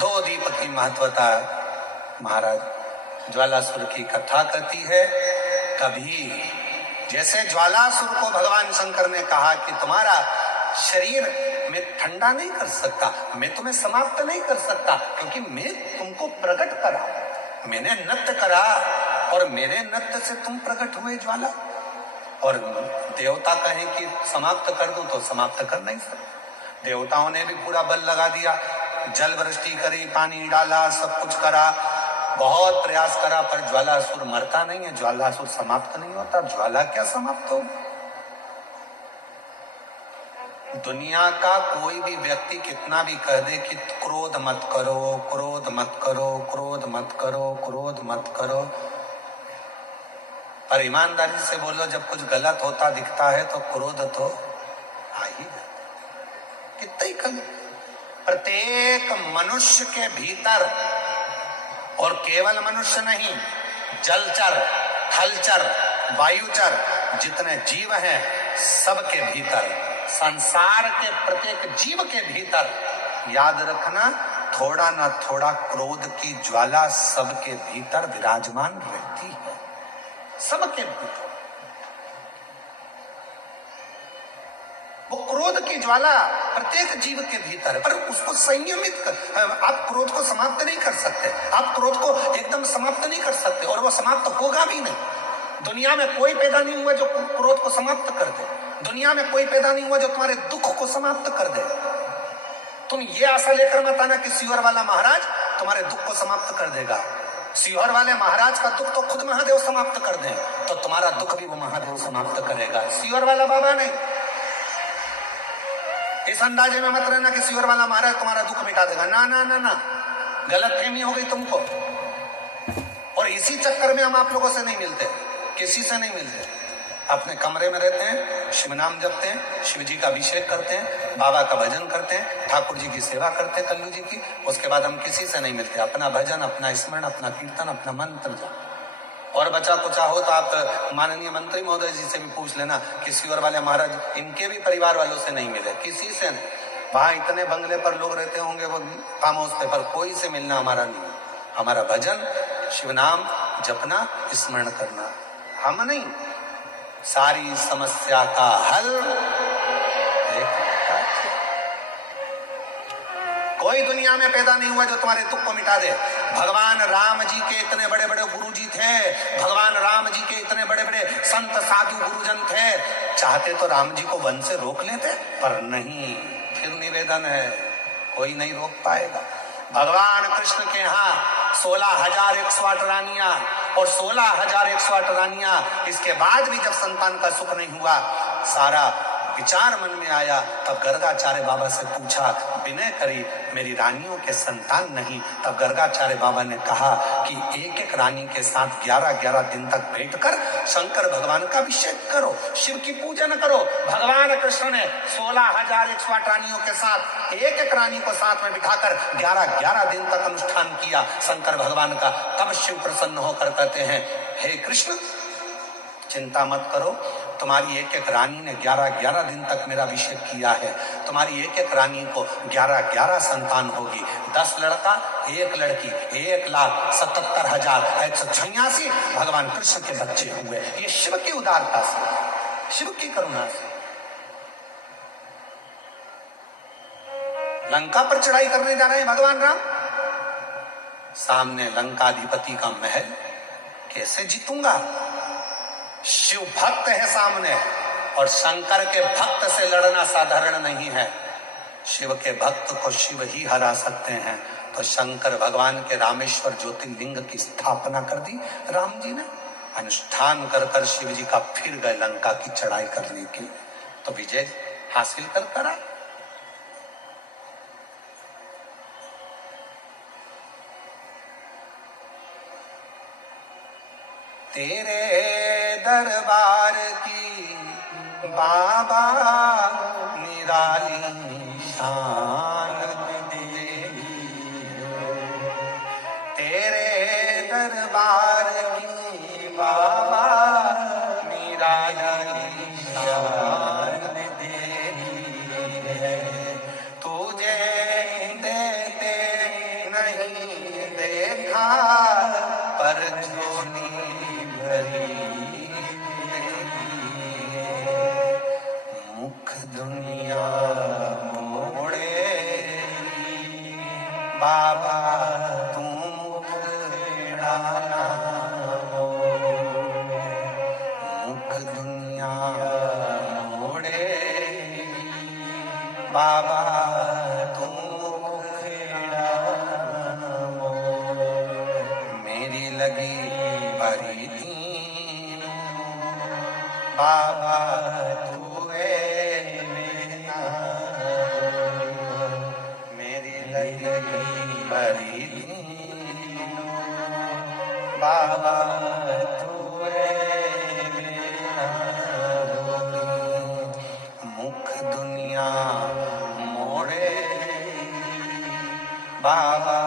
2 दीप की महत्वता महाराज ज्वालासुर की कथा कहती है। कभी जैसे ज्वालासुर को भगवान शंकर ने कहा कि तुम्हारा शरीर मैं ठंडा नहीं कर सकता, मैं तुम्हें समाप्त नहीं कर सकता, क्योंकि मैं तुमको प्रकट करा, मैंने नृत्य करा और मेरे नृत्य से तुम प्रकट हुए ज्वाला। और देवता कहे कि समाप्त कर दूं तो समाप्त कर नहीं सकते। देवताओं ने भी पूरा बल लगा दिया, जल वृष्टि करी, पानी डाला, सब कुछ करा, बहुत प्रयास करा, पर ज्वालासुर मरता नहीं है, ज्वालासुर समाप्त नहीं होता। ज्वाला क्या समाप्त हो? दुनिया का कोई भी व्यक्ति कितना भी कह दे कि क्रोध मत करो, क्रोध मत करो, क्रोध मत करो, क्रोध मत करो, पर ईमानदारी से बोलो, जब कुछ गलत होता दिखता है तो क्रोध तो आ ही जाता। कितना ही कल प्रत्येक मनुष्य के भीतर, और केवल मनुष्य नहीं, जलचर, थलचर, वायुचर, जितने जीव हैं सबके भीतर, संसार के प्रत्येक जीव के भीतर, याद रखना, थोड़ा ना थोड़ा क्रोध की ज्वाला सबके भीतर विराजमान रहती है, सबके भीतर। वो क्रोध की ज्वाला प्रत्येक जीव के भीतर है, पर उसको संयमित कर, आप क्रोध को समाप्त नहीं कर सकते, आप क्रोध को एकदम समाप्त नहीं कर सकते, और वो समाप्त होगा भी नहीं। दुनिया में कोई पैदा नहीं हुआ जो क्रोध को समाप्त कर दे, दुनिया में कोई पैदा नहीं हुआ जो तुम्हारे दुख को समाप्त कर दे। तुम ये आशा लेकर मत आना कि सीहोर वाला महाराज तुम्हारे दुख को समाप्त कर देगा। सीहोर वाले महाराज का दुख तो खुद महादेव समाप्त कर दें, तो तुम्हारा दुख भी वो महादेव समाप्त करेगा, सीहोर वाला बाबा नहीं। इस अंदाजे में मत रहना कि सीहोर वाला महाराज तुम्हारा दुख मिटा देगा, ना ना ना ना, गलतफहमी हो गई तुमको। और इसी चक्कर में हम आप लोगों से नहीं मिलते, किसी से नहीं मिलते, अपने कमरे में रहते हैं, शिव नाम जपते हैं, शिव जी का अभिषेक करते हैं, बाबा का भजन करते हैं, ठाकुर जी की सेवा करते हैं, कल्लू जी की। उसके बाद हम किसी से नहीं मिलते, अपना भजन, अपना स्मरण, अपना कीर्तन, अपना मंत्र जाप। और बचा कुचा हो तो आप माननीय मंत्री महोदय जी से भी पूछ लेना कि सीहोर वाले महाराज इनके भी परिवार वालों से नहीं मिले, किसी से नहीं। वहां इतने बंगले पर लोग रहते होंगे, वो फार्म हाउस पे, पर कोई से मिलना हमारा नहीं। हमारा भजन, शिव नाम जपना, स्मरण करना, हम नहीं। सारी समस्या का हल कोई दुनिया में पैदा नहीं हुआ जो तुम्हारे दुख को मिटा दे। भगवान राम जी के इतने बड़े बड़े गुरु जी थे, भगवान राम जी के इतने बड़े बड़े संत साधु गुरुजन थे, चाहते तो राम जी को वन से रोक लेते, पर नहीं। फिर निवेदन है, कोई नहीं रोक पाएगा। भगवान कृष्ण के यहाँ 16,108 रानियां, और 16,108 रानियां, इसके बाद भी जब संतान का सुख नहीं हुआ, सारा विचार मन में आया, तब गर्गाचार्य बाबा से पूछा, विनय करी, मेरी रानियों के संतान नहीं। तब गर्गाचार्य बाबा ने कहा कि एक एक रानी के साथ 11-11 दिन तक बैठकर शंकर भगवान का अभिषेक करो, शिव की पूजन करो। भगवान कृष्ण ने 16,108 रानियों के साथ एक एक रानी को साथ में बिठाकर 11-11 दिन तक अनुष्ठान किया शंकर भगवान का। तब शिव प्रसन्न होकर कहते हैं, हे कृष्ण, चिंता मत करो, तुम्हारी एक एक रानी ने 11-11 दिन तक मेरा अभिषेक किया है, तुम्हारी एक एक रानी को 11-11 संतान होगी, 10 लड़का 1 लड़की, 1,77,186 भगवान कृष्ण के बच्चे हुए। ये शिव की उदारता से, शिव की करुणा से। लंका पर चढ़ाई करने जा रहे हैं भगवान राम, सामने लंकाधिपति का महल, कैसे जीतूंगा? शिव भक्त है सामने, और शंकर के भक्त से लड़ना साधारण नहीं है। शिव के भक्त को शिव ही हरा सकते हैं। तो शंकर भगवान के रामेश्वर ज्योतिर्लिंग की स्थापना कर दी राम जी ने, अनुष्ठान कर कर शिव जी का फिर गए लंका की चढ़ाई करने के, तो विजय हासिल कर करा। तेरे दरबार की बाबा निराली शान तेरे दरबार की बाबा निराली शान तुझे देते नहीं देखा पर झोली मुख दुनिया मोड़े बाबा तू मुख डाला, मुख दुनिया मोड़े बाबा तू मुख तुए बिना मेरी लगी बड़ी दीनो बाबा तुए बिना मुख दुनिया मोड़े बाबा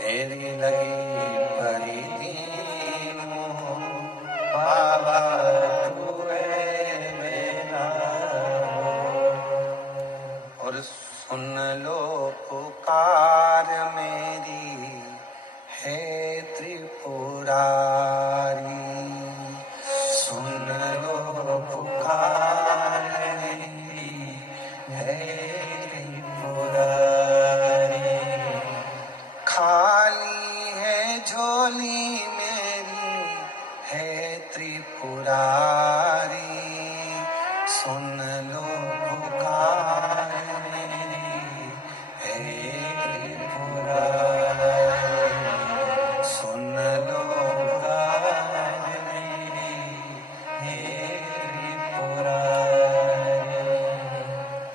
मेरी लगी बड़ी दीनो बाबा तुए बिना और सुन लो पुकार मेरी है त्रिपुरारी सुन लो पुकार मेरी है त्रिपुरारी खाली है झोली मेरी है त्रिपुरारी सुन लो पुकार मेरी है त्रिपुरारी सुन लो पुकार मेरी है त्रिपुरारी।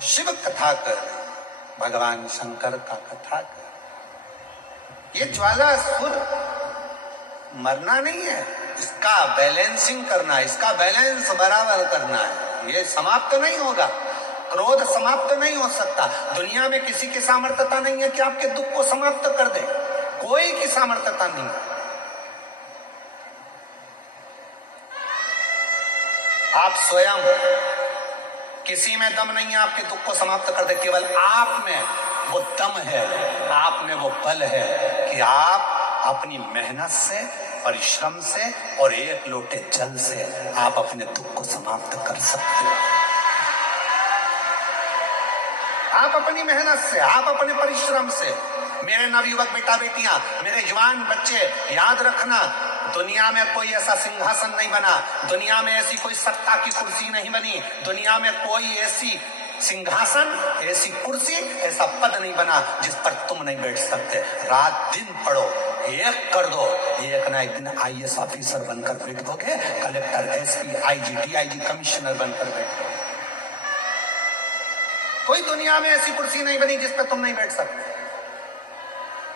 शिव कथा कर भगवान शंकर का कथा कर। ये ज्वाला सुर मरना नहीं है, इसका बैलेंसिंग करना, इसका बैलेंस बराबर करना है। ये समाप्त नहीं होगा, क्रोध समाप्त नहीं हो सकता। दुनिया में किसी की सामर्थ्यता नहीं है कि आपके दुख को समाप्त कर दे, कोई की सामर्थ्यता नहीं है। आप स्वयं, किसी में दम नहीं है आपके दुख को समाप्त कर दे, केवल आप में वो दम है, आप में वो बल है कि आप अपनी मेहनत से, परिश्रम से और एक लोटे जल से आप अपने दुख को समाप्त कर सकते हो। आप अपनी मेहनत से, आप अपने परिश्रम से। मेरे नवयुवक बेटा बेटियां, मेरे जवान बच्चे, याद रखना, दुनिया में कोई ऐसा सिंहासन नहीं बना, दुनिया में ऐसी कोई सत्ता की कुर्सी नहीं बनी, दुनिया में कोई ऐसी सिंहासन, ऐसी कुर्सी, ऐसा पद नहीं बना जिस पर तुम नहीं बैठ सकते। रात दिन पढ़ो, एक कर दो, एक ना एक दिन IAS ऑफिसर बनकर बैठोगे, collector, SP, IG, DIG, commissioner बनकर बैठोगे। कोई दुनिया में ऐसी कुर्सी नहीं बनी जिस पर तुम नहीं बैठ सकते,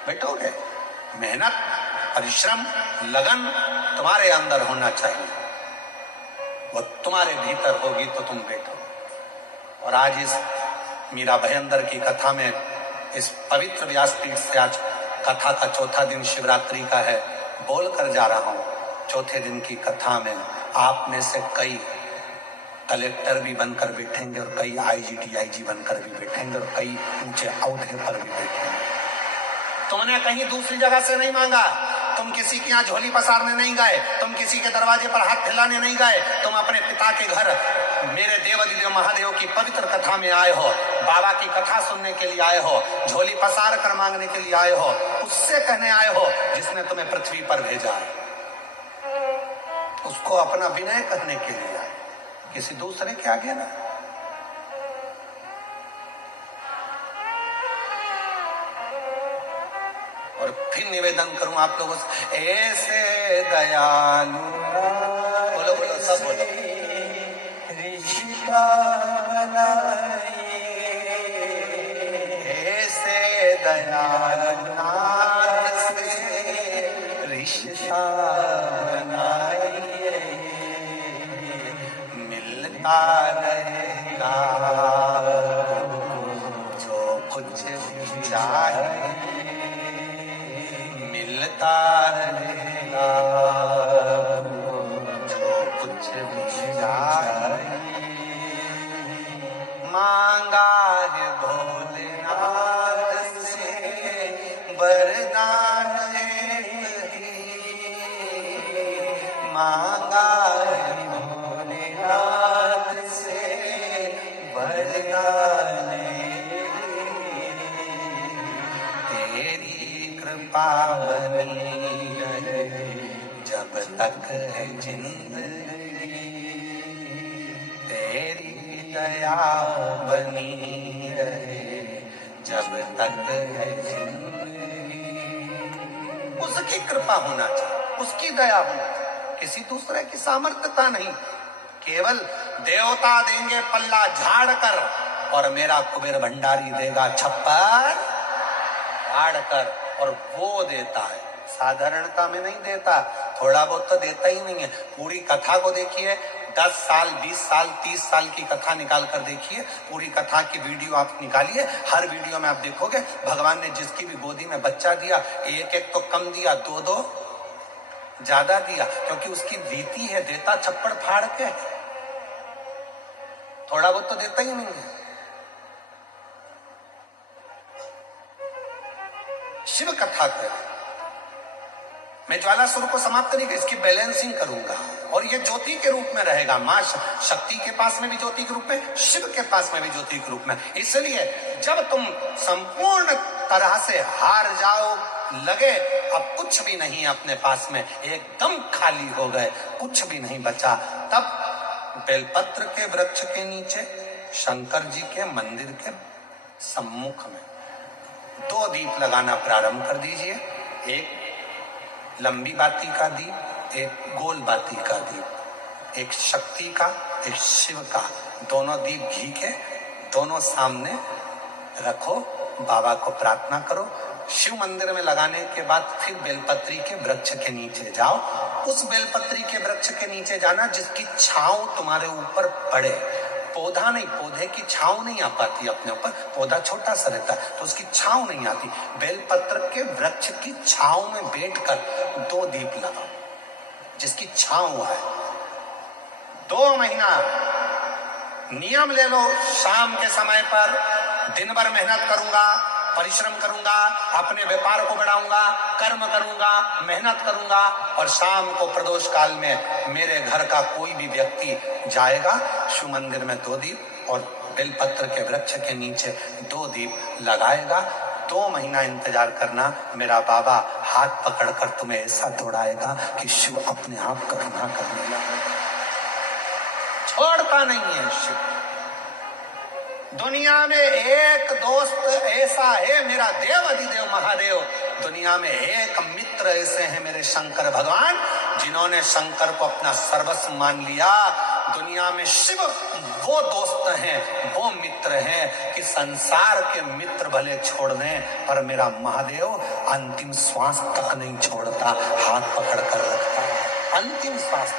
बैठोगे। मेहनत, परिश्रम, लगन तुम्हारे अंदर होना चाहिए, वो तुम्हारे भीतर होगी तो तुम बैठोगे। और आज इस मीरा भयंदर की कथा में, इस पवित्र व्यासपीठ से आज कथा का चौथा दिन शिवरात्रि का है, बोल कर जा रहा हूं। चौथे दिन की कथा में आप में से कई कलेक्टर भी बनकर बैठेंगे और कई IG, DIG बनकर भी बैठेंगे और कई ऊंचे औहदे पर भी बैठेंगे। तुमने कहीं दूसरी जगह से नहीं मांगा, तुम किसी के यहाँ झोली पसारने नहीं गए, तुम किसी के दरवाजे पर हाथ फैलाने नहीं गए, तुम अपने पिता के घर मेरे देवादिदेव महादेव की पवित्र कथा में आए हो, बाबा की कथा सुनने के लिए आए हो, झोली पसार कर मांगने के लिए आए हो, उससे कहने आए हो जिसने तुम्हें पृथ्वी पर भेजा है, उसको अपना विनय करने के लिए आए, किसी दूसरे के आगे ना। और फिर निवेदन करूं आप लोगों से, ऐसे दयालु, बोलो बोलो सब बोलो, रिश्ता बनाइए, ऐसे दयालु नाथ से रिश्ता बनाइए, मिलता रहेगा जो कुछ भी चाहे, मिलता रहे मांगा भोलेनाथ से वरदान तेरी कृपा बनी रहे जब तक है जिंदगी, तेरी दया बनी रहे जब तक है जिंदगी। उसकी कृपा होना चाहिए, उसकी दया होना चाहिए, किसी दूसरे की सामर्थ्यता नहीं। केवल देवता देंगे पल्ला झाड़ कर और मेरा कुबेर भंडारी देगा छप्पर फाड़ कर, और वो देता है, साधारणता में नहीं देता, थोड़ा बहुत तो देता ही नहीं है। पूरी कथा को देखिए, 10 साल 20 साल 30 साल की कथा निकाल कर देखिए, पूरी कथा की वीडियो आप निकालिए, हर वीडियो में आप देखोगे भगवान ने जिसकी भी गोदी में बच्चा दिया, एक एक तो कम दिया, 2-2 ज्यादा दिया, क्योंकि उसकी रीति है, देता छप्पड़ फाड़ के, थोड़ा बहुत तो देता ही नहीं है। शिव कथा कर, मैं ज्वालासुर को समाप्त नहीं कर, इसकी बैलेंसिंग करूंगा, और ये ज्योति के रूप में रहेगा। मां शक्ति के पास में भी ज्योति के रूप में, शिव के पास में भी ज्योति के रूप में। इसलिए जब तुम संपूर्ण तरह से हार जाओ, लगे अब कुछ भी नहीं अपने पास में, एकदम खाली हो गए, कुछ भी नहीं बचा, तब बेलपत्र के वृक्ष के नीचे शंकर जी के मंदिर के सम्मुख में 2 दीप लगाना प्रारंभ कर दीजिए। एक लंबी बाती का दीप, एक गोल बाती का दीप, एक शक्ति का, एक शिव का, दोनों दीप घी के, दोनों सामने रखो, बाबा को प्रार्थना करो। शिव मंदिर में लगाने के बाद फिर बेलपत्री के वृक्ष के नीचे जाओ। उस बेलपत्री के वृक्ष के नीचे जाना जिसकी छांव तुम्हारे ऊपर पड़े, पौधा नहीं, पौधे की छांव नहीं आ पाती अपने ऊपर, पौधा छोटा सा रहता है तो उसकी छांव नहीं आती। बेलपत्र के वृक्ष की छांव में बैठकर 2 दीप लगाओ जिसकी छांव है। 2 महीना नियम ले लो, शाम के समय पर दिन भर मेहनत करूंगा, परिश्रम करूंगा, अपने व्यापार को बढ़ाऊंगा, कर्म करूंगा, मेहनत करूंगा, और शाम को प्रदोष काल में मेरे घर का कोई भी व्यक्ति जाएगा, शिव मंदिर में 2 दीप और बेलपत्र के वृक्ष के नीचे 2 दीप लगाएगा। 2 महीना इंतजार करना, मेरा बाबा हाथ पकड़कर तुम्हें ऐसा दौड़ाएगा कि शिव अपने आप करुणा करने लगेगा। छोड़ता नहीं है शिव। दुनिया में एक दोस्त ऐसा है मेरा देव अधिदेव महादेव, दुनिया में एक मित्र ऐसे हैं मेरे शंकर भगवान, जिन्होंने शंकर को अपना सर्वस्व मान लिया। दुनिया में शिव वो दोस्त हैं, वो मित्र हैं कि संसार के मित्र भले छोड़ दें पर मेरा महादेव अंतिम श्वास तक नहीं छोड़ता, हाथ पकड़ कर रखता है अंतिम श्वास।